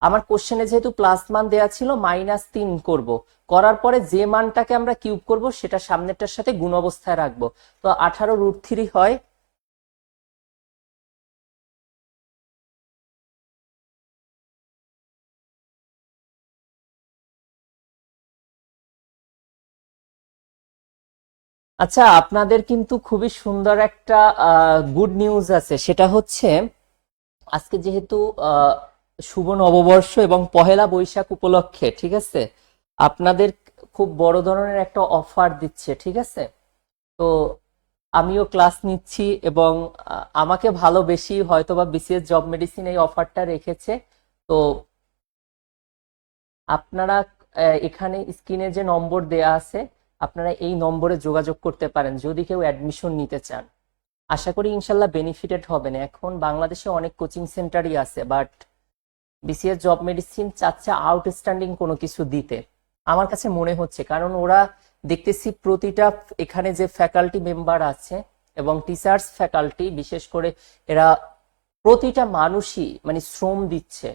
আমার কোশ্চেনে যেহেতু প্লাস মান দেয়া ছিল -3 করব, করার পরে যে মানটাকে আমরা কিউব করব সেটা সামনেরটার সাথে গুণ অবস্থায় রাখবো। তো 18√3 হয়। আচ্ছা, আপনাদের কিন্তু খুবই সুন্দর একটা গুড নিউজ আছে, সেটা হচ্ছে আজকে যেহেতু আহ, শুভ নববর্ষ এবং পহেলা বৈশাখ উপলক্ষে, ঠিক আছে, আপনাদের খুব বড় ধরনের একটা অফার দিচ্ছে, ঠিক আছে। তো আমিও ক্লাস নিচ্ছি এবং আমাকে ভালোবেসি হয়তোবা বিসিএস জব মেডিসিন এই অফারটা রেখেছে। তো আপনারা এখানে স্ক্রিনে যে নম্বর দেয়া আছে, আপনারা এই নম্বরে যোগাযোগ করতে পারেন যদি কেউ অ্যাডমিশন নিতে চান। আশা করি ইনশাল্লাহ বেনিফিটেড হবেন। এখন বাংলাদেশে অনেক কোচিং সেন্টারই আছে, বাট বিসিএস জব মেডিসিন চাচ্ছে আউটস্ট্যান্ডিং কোনো কিছু দিতে, আমার কাছে মনে হচ্ছে। কারণ ওরা দেখতেছি প্রতিটা এখানে যে ফ্যাকাল্টি মেম্বার আছে এবং টিচার্স ফ্যাকাল্টি বিশেষ করে, এরা প্রতিটা মানুষই মানে শ্রম দিচ্ছে।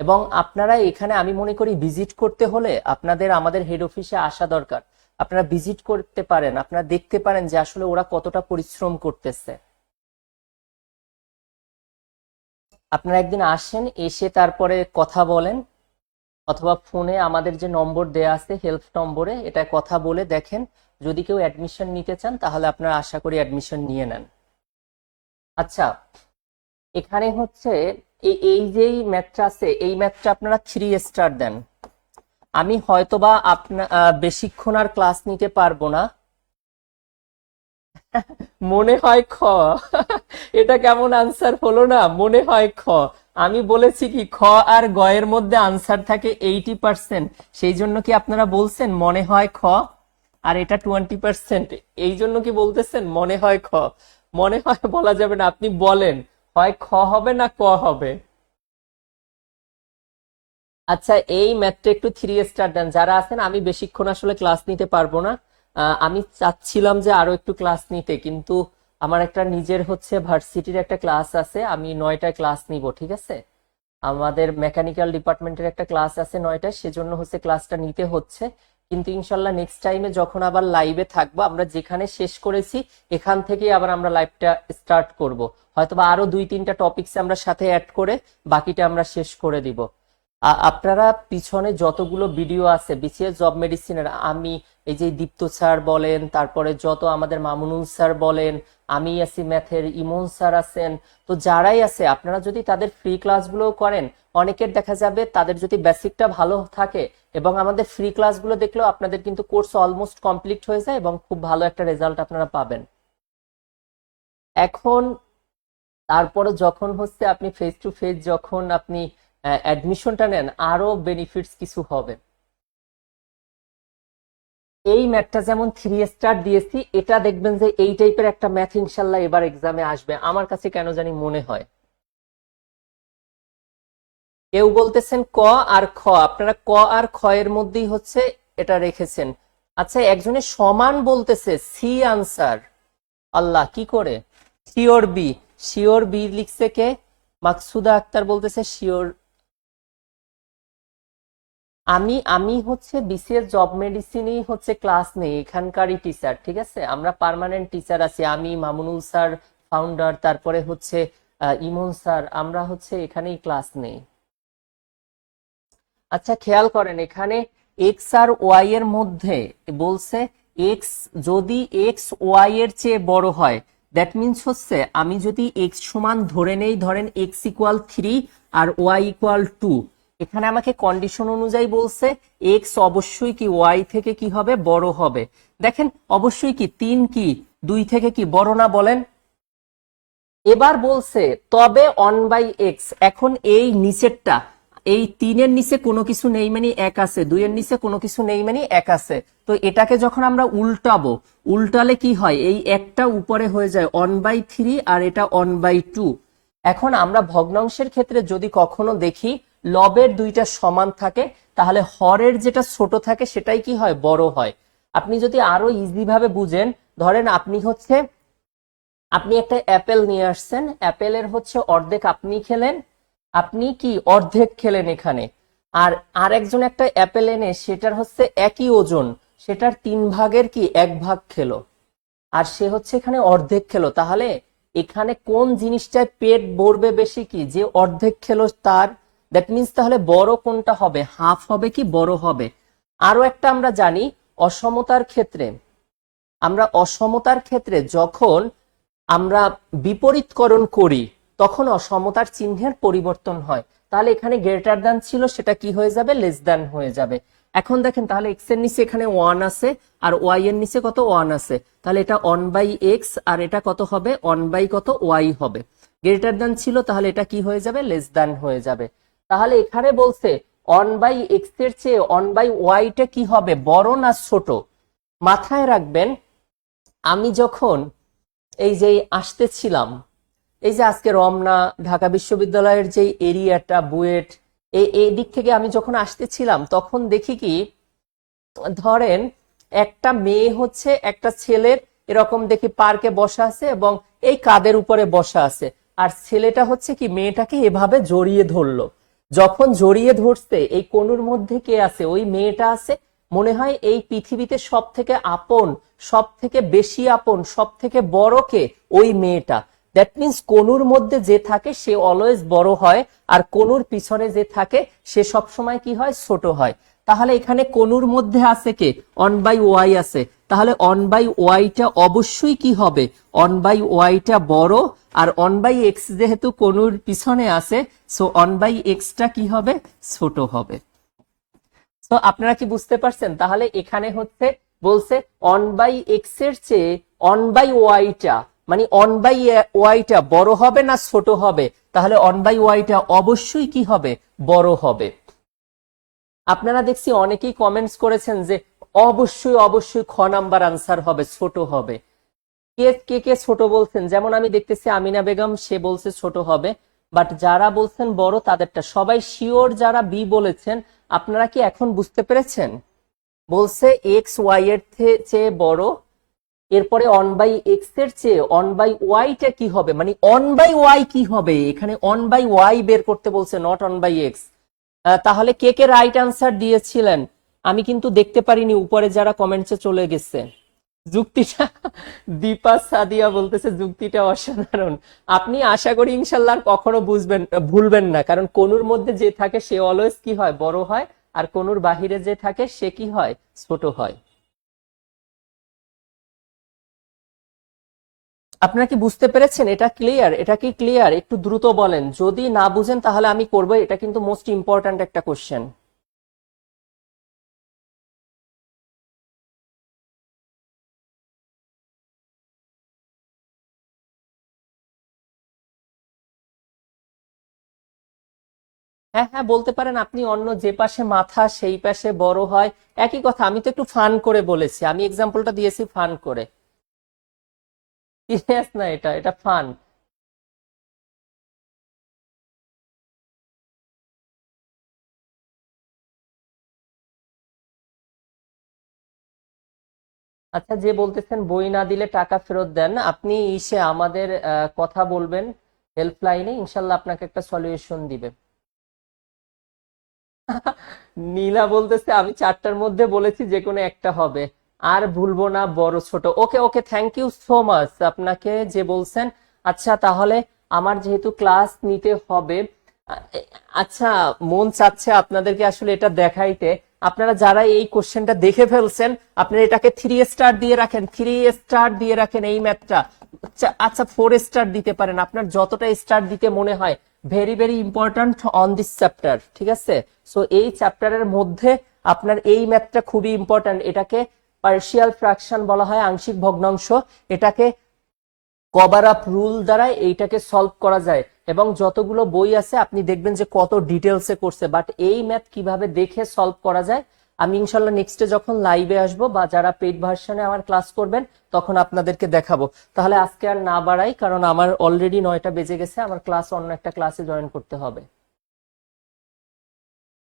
এবং আপনারা এখানে আমি মনে করি ভিজিট করতে হলে আপনাদের আমাদের হেড অফিসে আসা দরকার। আপনারা ভিজিট করতে পারেন, আপনারা দেখতে পারেন যে আসলে ওরা কতটা পরিশ্রম করতেছে। আপনারা একদিন আসেন, এসে তারপরে কথা বলেন, অথবা ফোনে আমাদের যে নম্বর দেয়া আছে হেল্প নম্বরে এটা কথা বলে দেখেন। যদি কেউ অ্যাডমিশন নিতে চান তাহলে আপনারা আশা করি অ্যাডমিশন নিয়ে নেন। আচ্ছা, এখানে হচ্ছে এই যেই ম্যাথটা আছে এই ম্যাথটা আপনারা 3 স্টার দেন। আমি হয়তোবা আপনার বেশিক্ষণ আর ক্লাস নিতে পারবো না। মনে হয় খ। এটা কেমন আনসার হলো না, মনে হয় খ। আমি বলেছি কি খ আর গ এর মধ্যে আনসার থাকে 80%, সেই জন্য কি আপনারা বলছেন মনে হয় খ? আর এটা 20%, এই জন্য কি বলতেছেন মনে হয় খ? মনে হয় বলা যাবে না, আপনি বলেন হয় খ হবে না ক হবে। আচ্ছা, এই ম্যাথটা একটু 3 স্টার দেন যারা আছেন। আমি বেশিক্ষণ আসলে ক্লাস নিতে পারবো না। আমি চাচ্ছিলাম যে আরো একটু ক্লাস নিতে, কিন্তু আমার একটা নিজের হচ্ছে ভার্সিটির একটা ক্লাস আছে, আমি 9টায় ক্লাস নিব, ঠিক আছে। আমাদের মেকানিক্যাল ডিপার্টমেন্টের একটা ক্লাস আছে 9টায়, সেজন্য হচ্ছে ক্লাসটা নিতে হচ্ছে। কিন্তু ইনশাল্লাহ নেক্সট টাইমে যখন আবার লাইভে থাকবো, আমরা যেখানে শেষ করেছি এখান থেকেই আবার আমরা লাইভটা স্টার্ট করব। হয়তোবা আরো 2-3টা টপিকস আমরা সাথে অ্যাড করে বাকিটা আমরা শেষ করে দিব। আপনারা পিছনে যতগুলো ভিডিও আছে বিসিএস জব মেডিসিনের, আমি এই যে দীপ্ত স্যার বলেন, তারপরে যত আমাদের মামুনুল স্যার বলেন, আমি আছি ম্যাথের, ইমন স্যার আছেন, তো যারাই আছে আপনারা যদি তাদের ফ্রি ক্লাসগুলো করেন, অনেকের দেখা যাবে তাদের যদি বেসিকটা ভালো থাকে এবং আমাদের ফ্রি ক্লাসগুলো দেখলেও আপনাদের কিন্তু কোর্স অলমোস্ট কমপ্লিট হয়ে যায় এবং খুব ভালো একটা রেজাল্ট আপনারা পাবেন। এখন তারপরে যখন হচ্ছে আপনি ফেস টু ফেস যখন আপনি অ্যাডমিশনটা নেন, আরো বেনিফিটস কিছু হবে। এই ম্যাথটা যেমন 3 স্টার দিয়েছি, এটা দেখবেন যে এই টাইপের একটা ম্যাথ ইনশাল্লাহ এবার এক্সামে আসবে, আমার কাছে কেন জানি মনে হয়। কেউ বলতেছেন ক আর খ, আপনারা ক আর খ এর মধ্যেই হচ্ছে এটা রেখেছেন। আচ্ছা, একজনের সমান বলতেছে, সি আনসার। আল্লাহ, কি করে? Sure B. শিওর বি লিখছে কে? মাকসুদা আক্তার বলতেছে শিওর। আমি আমি হচ্ছে বিসিএস জব মেডিসিনেই হচ্ছে ক্লাস নেই, এখানকারই টিচার, ঠিক আছে? আমরা পার্মানেন্ট টিচার আছি, আমি, মামুনুল স্যার ফাউন্ডার, তারপরে হচ্ছে ইমন স্যার, আমরা হচ্ছে এখানেই ক্লাস নেই। আচ্ছা, খেয়াল করেন এখানে এক্স আর ওয়াই এর মধ্যে বলছে এক্স, যদি এক্স ওয়াই এর চেয়ে বড় হয়, দ্যাট মিনস হচ্ছে আমি যদি এক্স সমান ধরে নেই, ধরেন এক্স ইকুয়াল 3 আর ওয়াই ইকুয়াল 2, এখানে আমাকে কন্ডিশন অনুযায়ী বলছে এক্স অবশ্যই কি ওয়াই থেকে কি হবে, বড় হবে। দেখেন অবশ্যই কি 3 কি 2 থেকে কি বড় না, বলেন? এবার বলছে তবে 1/x। এখন এই নিচেরটা, এই 3-এর নিচে কোনো কিছু নেই মানে 1 আছে, 2-এর নিচে কোনো কিছু নেই মানে 1 আছে। তো এটাকে যখন আমরা উল্টাবো, উল্টালে কি হয়, এই একটা উপরে হয়ে যায় 1/3 আর এটা 1/2। এখন আমরা ভগ্নাংশের ক্ষেত্রে যদি কখনো দেখি লবের দুইটা সমান থাকে, তাহলে হরের যেটা ছোট থাকে সেটাই কি হয়, বড় হয়। আপনি যদি আরো ইজি ভাবে বুঝেন, ধরেন আপনি একটা অ্যাপেল নিয়ে আসছেন, অ্যাপেলের হচ্ছে অর্ধেক আপনি খেলেন, আপনি কি অর্ধেক খেলেন এখানে, আর আরেকজন একটা অ্যাপেল এনে সেটার হচ্ছে একই ওজন, সেটার 3 ভাগের কি 1 ভাগ খেলো, আর সে হচ্ছে এখানে অর্ধেক খেলো। তাহলে এখানে কোন জিনিসটায় পেট ভরবে বেশি, কি যে অর্ধেক খেলো তার। দ্যাট মিন্স তাহলে বড় কোনটা হবে, হাফ হবে কি বড় হবে। আরো একটা আমরা জানি, অসমতার ক্ষেত্রে, যখন আমরা বিপরীতকরণ করি তখন অসমতার চিহ্নের পরিবর্তন হয়। তাহলে এখানে গ্রেটার দ্যান ছিল, সেটা কি হয়ে যাবে, লেস দ্যান হয়ে যাবে। এখন দেখেন তাহলে এক্স এর নিচে এখানে 1 আছে আর ওয়াই এর নিচে কত, 1 আছে, তাহলে এটা 1/x আর এটা কত হবে, 1 বাই কত, ওয়াই হবে। গ্রেটার দ্যান ছিল, তাহলে এটা কি হয়ে যাবে, লেস দ্যান হয়ে যাবে। তাহলে এখানে বলছে 1/x এর চেয়ে 1/y-টা কি হবে, বড় না ছোট? মাথায় রাখবেন, আমি যখন এই যে আসতেছিলাম, এই যে আজকে রমনা ঢাকা বিশ্ববিদ্যালয়ের যে এরিয়াটা বুয়েট, এই দিক থেকে আমি যখন আসতেছিলাম তখন দেখি কি, ধরেন একটা মেয়ে হচ্ছে একটা ছেলের এরকম দেখি পার্কে বসা আছে এবং এই কাদের উপরে বসা আছে, আর ছেলেটা হচ্ছে কি মেয়েটাকে এভাবে জড়িয়ে ধরলো। যখন জড়িয়ে ধরছে, এই কনুর মধ্যে কে আছে, ওই মেয়েটা আছে। মনে হয় এই পৃথিবীতে সব থেকে আপন, সব থেকে বেশি আপন, সব থেকে বড় কে, ওই মেয়েটা। দ্যাট মিনস কনুর মধ্যে যে থাকে সে অলওয়েজ বড় হয়, আর কনুর পিছনে যে থাকে সে সব সময় কি হয়, ছোট হয়। তাহলে এখানে কনুর মধ্যে আছে কে, 1/y আছে, তাহলে 1/y-টা অবশ্যই কি হবে, 1/y-টা বড়, আর 1/x যেহেতু কনুর পিছনে আছে, সো 1/x-টা কি হবে, ছোট হবে। তো আপনারা কি বুঝতে পারছেন? তাহলে এখানে হচ্ছে বলছে 1/x এর চেয়ে 1/y-টা, মানে 1/y-টা বড় হবে না ছোট হবে? তাহলে 1/y-টা অবশ্যই কি হবে, বড় হবে। আপনারা দেখছি অনেকেই কমেন্টস করেছেন যে অবশ্যই অবশ্যই খ নাম্বার আনসার হবে, ছোট হবে। কে কে কে ছোট বলছেন? যেমন আমি দেখতেছি আমিনা বেগম, সে বলছে ছোট হবে। বাট যারা বলছেন বড় তাদেরটা সবাই শিওর, যারা বি বলেছেন, আপনারা কি এখন বুঝতে পেরেছেন? বলছে এক্স ওয়াই এর চেয়ে বড়, এরপরে 1/x এর চেয়ে 1/y-টা কি হবে, মানে 1/y কি হবে, এখানে 1/y বের করতে বলছে, নট 1/x। তাহলে কে কে রাইট আনসার দিয়েছিলেন? আমি কিন্তু দেখতে পারিনি, উপরে যারা কমেন্টসে চলে গেছে। যুক্তিটা দীপা সাদিয়া বলতেছে যুক্তিটা অসাধারণ। আপনি আশা করি ইনশাল্লাহ আর কখনো ভুলবেন না, কারণ কনুর মধ্যে যে থাকে সে অলওয়েজ কি হয়, বড় হয়, আর কনুর বাহিরে যে থাকে সে কি হয়, ছোট হয়। আপনারা কি বুঝতে পেরেছেন? এটা ক্লিয়ার? এটা কি ক্লিয়ার? একটু দ্রুত বলেন, যদি না বুঝেন তাহলে আমি করবো, এটা কিন্তু মোস্ট ইম্পর্ট্যান্ট একটা কোশ্চেন। হ্যাঁ হ্যাঁ, বলতে পারেন আপনি। অন্য যে পাশে মাথা সেই পাশে বড় হয়, একই কথা। আমি তো একটু ফান করে বলেছি, আমি এক্সাম্পলটা দিয়েছি ফান করে। সিরিয়াস না, এটা এটা ফান। আচ্ছা, যে বলতেছেন বই না দিলে টাকা ফেরত দেন, আপনি ইসে আমাদের কথা বলবেন হেল্পলাইনে, ইনশাল্লাহ আপনাকে একটা সলিউশন দিবে। নীলা বলতেছে আমি 4টার মধ্যে বলেছি যে কোনো একটা হবে, আর ভুলবো না বড় ছোট। ওকে ওকে, থ্যাংক ইউ সো মাচ আপনাকে যে বলছেন। আচ্ছা তাহলে আমার যেহেতু ক্লাস নিতে হবে, আ- এ- আচ্ছা, মন চাচ্ছে আপনাদেরকে আসলে এটা দেখাইতে। আপনারা যারা এই কোশ্চেনটা দেখে ফেলছেন, আপনারা এটাকে 3 স্টার দিয়ে রাখেন, 3 স্টার দিয়ে রাখেন এই ম্যাথটা। আচ্ছা আচ্ছা, 4 স্টার দিতে পারেন, আপনার যতটা স্টার দিতে মনে হয়। Very very important on this chapter, ঠিক আছে? সো এই চ্যাপ্টারের মধ্যে আপনার এই ম্যাথটা খুবই ইম্পর্ট্যান্ট। এটাকে পার্শিয়াল ফ্র্যাকশন বলা হয়, আংশিক ভগ্নাংশ। এটাকে কভার আপ রুল দ্বারা এইটাকে সলভ করা যায়, এবং যতগুলো বই আছে আপনি দেখবেন যে কত ডিটেলসে করছে, বাট এই ম্যাথ কিভাবে দেখে সলভ করা যায় আমি ইনশাল্লাহ নেক্সটে যখন লাইভে আসবো বা যারা পেইড ভার্সনে আমার ক্লাস করবেন তখন আপনাদেরকে দেখাবো। তাহলে আজকে আর না বাড়াই, কারণ আমার অলরেডি 9টা বেজে গেছে, আমার ক্লাস অন্য একটা ক্লাসে জয়েন করতে হবে।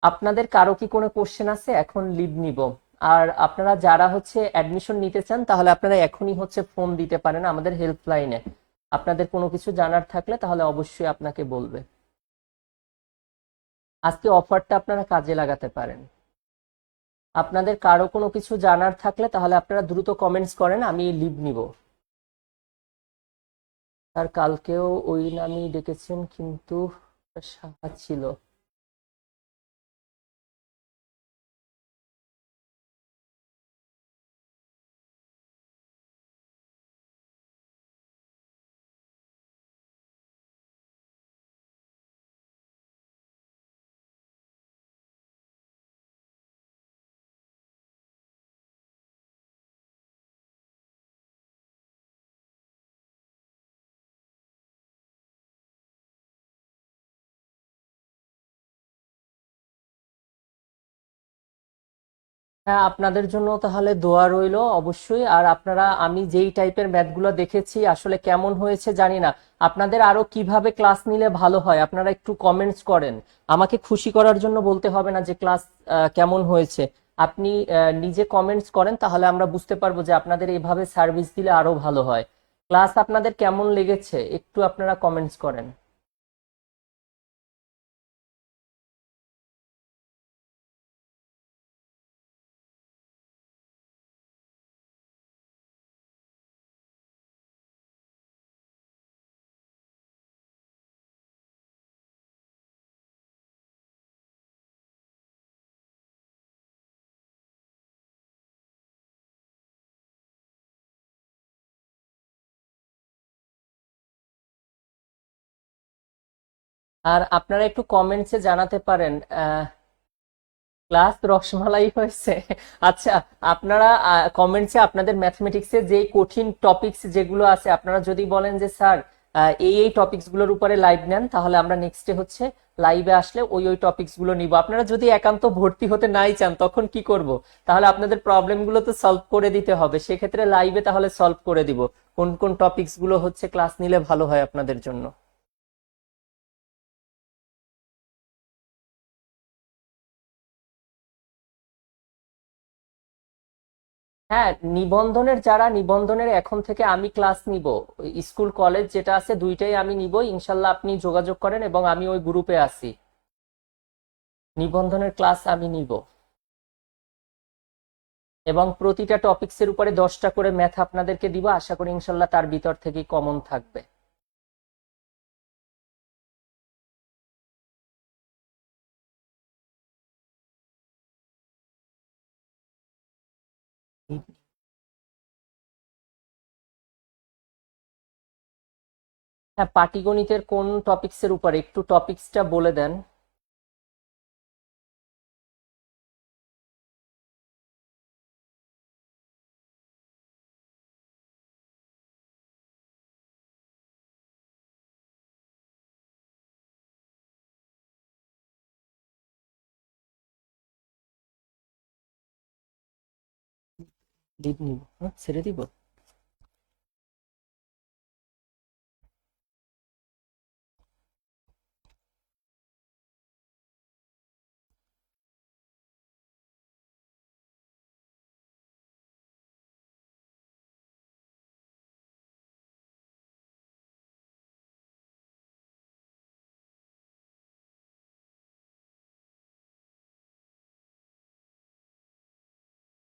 আপনাদের কারো কি কোনো কোশ্চেন আছে? এখন লিভ নিব। আর আপনারা যারা হচ্ছে অ্যাডমিশন নিতে চান তাহলে আপনারা এখনই হচ্ছে ফোন দিতে পারেন আমাদের হেল্পলাইনে। আপনাদের কোনো কিছু জানার থাকলে তাহলে অবশ্যই আপনাকে বলবে। আজকে অফারটা আপনারা কাজে লাগাতে পারেন। আপনাদের কারো কোনো কিছু জানার থাকলে তাহলে আপনারা দ্রুত কমেন্টস করেন, আমি লিভ নিব। আর কালকেও ওই নামই ডেকেছেন, কিন্তু সাহা ছিল। হ্যাঁ, আপনাদের জন্য তাহলে দোয়া রইলো অবশ্যই। আর আপনারা, আমি যেই টাইপের ম্যাথগুলো দেখেছি আসলে কেমন হয়েছে জানি না, আপনাদের আরো কিভাবে ক্লাস নিলে ভালো হয় আপনারা একটু কমেন্টস করেন। আমাকে খুশি করার জন্য বলতে হবে না যে ক্লাস কেমন হয়েছে। আপনি নিজে কমেন্টস করেন, তাহলে আমরা বুঝতে পারবো যে আপনাদের এভাবে সার্ভিস দিলে আরো ভালো হয়। ক্লাস আপনাদের কেমন লেগেছে একটু আপনারা কমেন্টস করেন। আর আপনারা একটু কমেন্টসে জানাতে পারেন ক্লাস রসমালাই হয়েছে। আচ্ছা, আপনারা কমেন্টসে আপনাদের ম্যাথমেটিক্সে যে কঠিন টপিকস যেগুলো আছে আপনারা যদি বলেন যে স্যার এই এই টপিকস গুলোর উপরে লাইভ নেন, তাহলে আমরা নেক্সটে হচ্ছে লাইভে আসলে ওই ওই টপিকস গুলো নিব। আপনারা যদি একান্ত ভর্তি হতে নাই চান তখন কি করব? তাহলে আপনাদের প্রবলেম গুলো তো সলভ করে দিতে হবে, সেক্ষেত্রে লাইভে তাহলে সলভ করে দিব কোন কোন টপিকস গুলো হচ্ছে ক্লাস নিলে ভালো হয় আপনাদের জন্য। হ্যাঁ, নিবন্ধনের যারা, নিবন্ধনের এখন থেকে আমি ক্লাস নিব। ওই স্কুল কলেজ যেটা আছে দুইটাই আমি নিব ইনশাল্লাহ, আপনি যোগাযোগ করেন এবং আমি ওই গ্রুপে আছি। নিবন্ধনের ক্লাস আমি নিব, এবং প্রতিটা টপিকসের উপরে 10টা করে ম্যাথ আপনাদেরকে দিব, আশা করি ইনশাল্লাহ তার ভিতর থেকে কমন থাকবে। হ্যাঁ, পাটিগণিতের কোন টপিকসের উপরে একটু টপিকসটা বলে দেন। লিভ নিব, হ্যাঁ ছেড়ে দিব।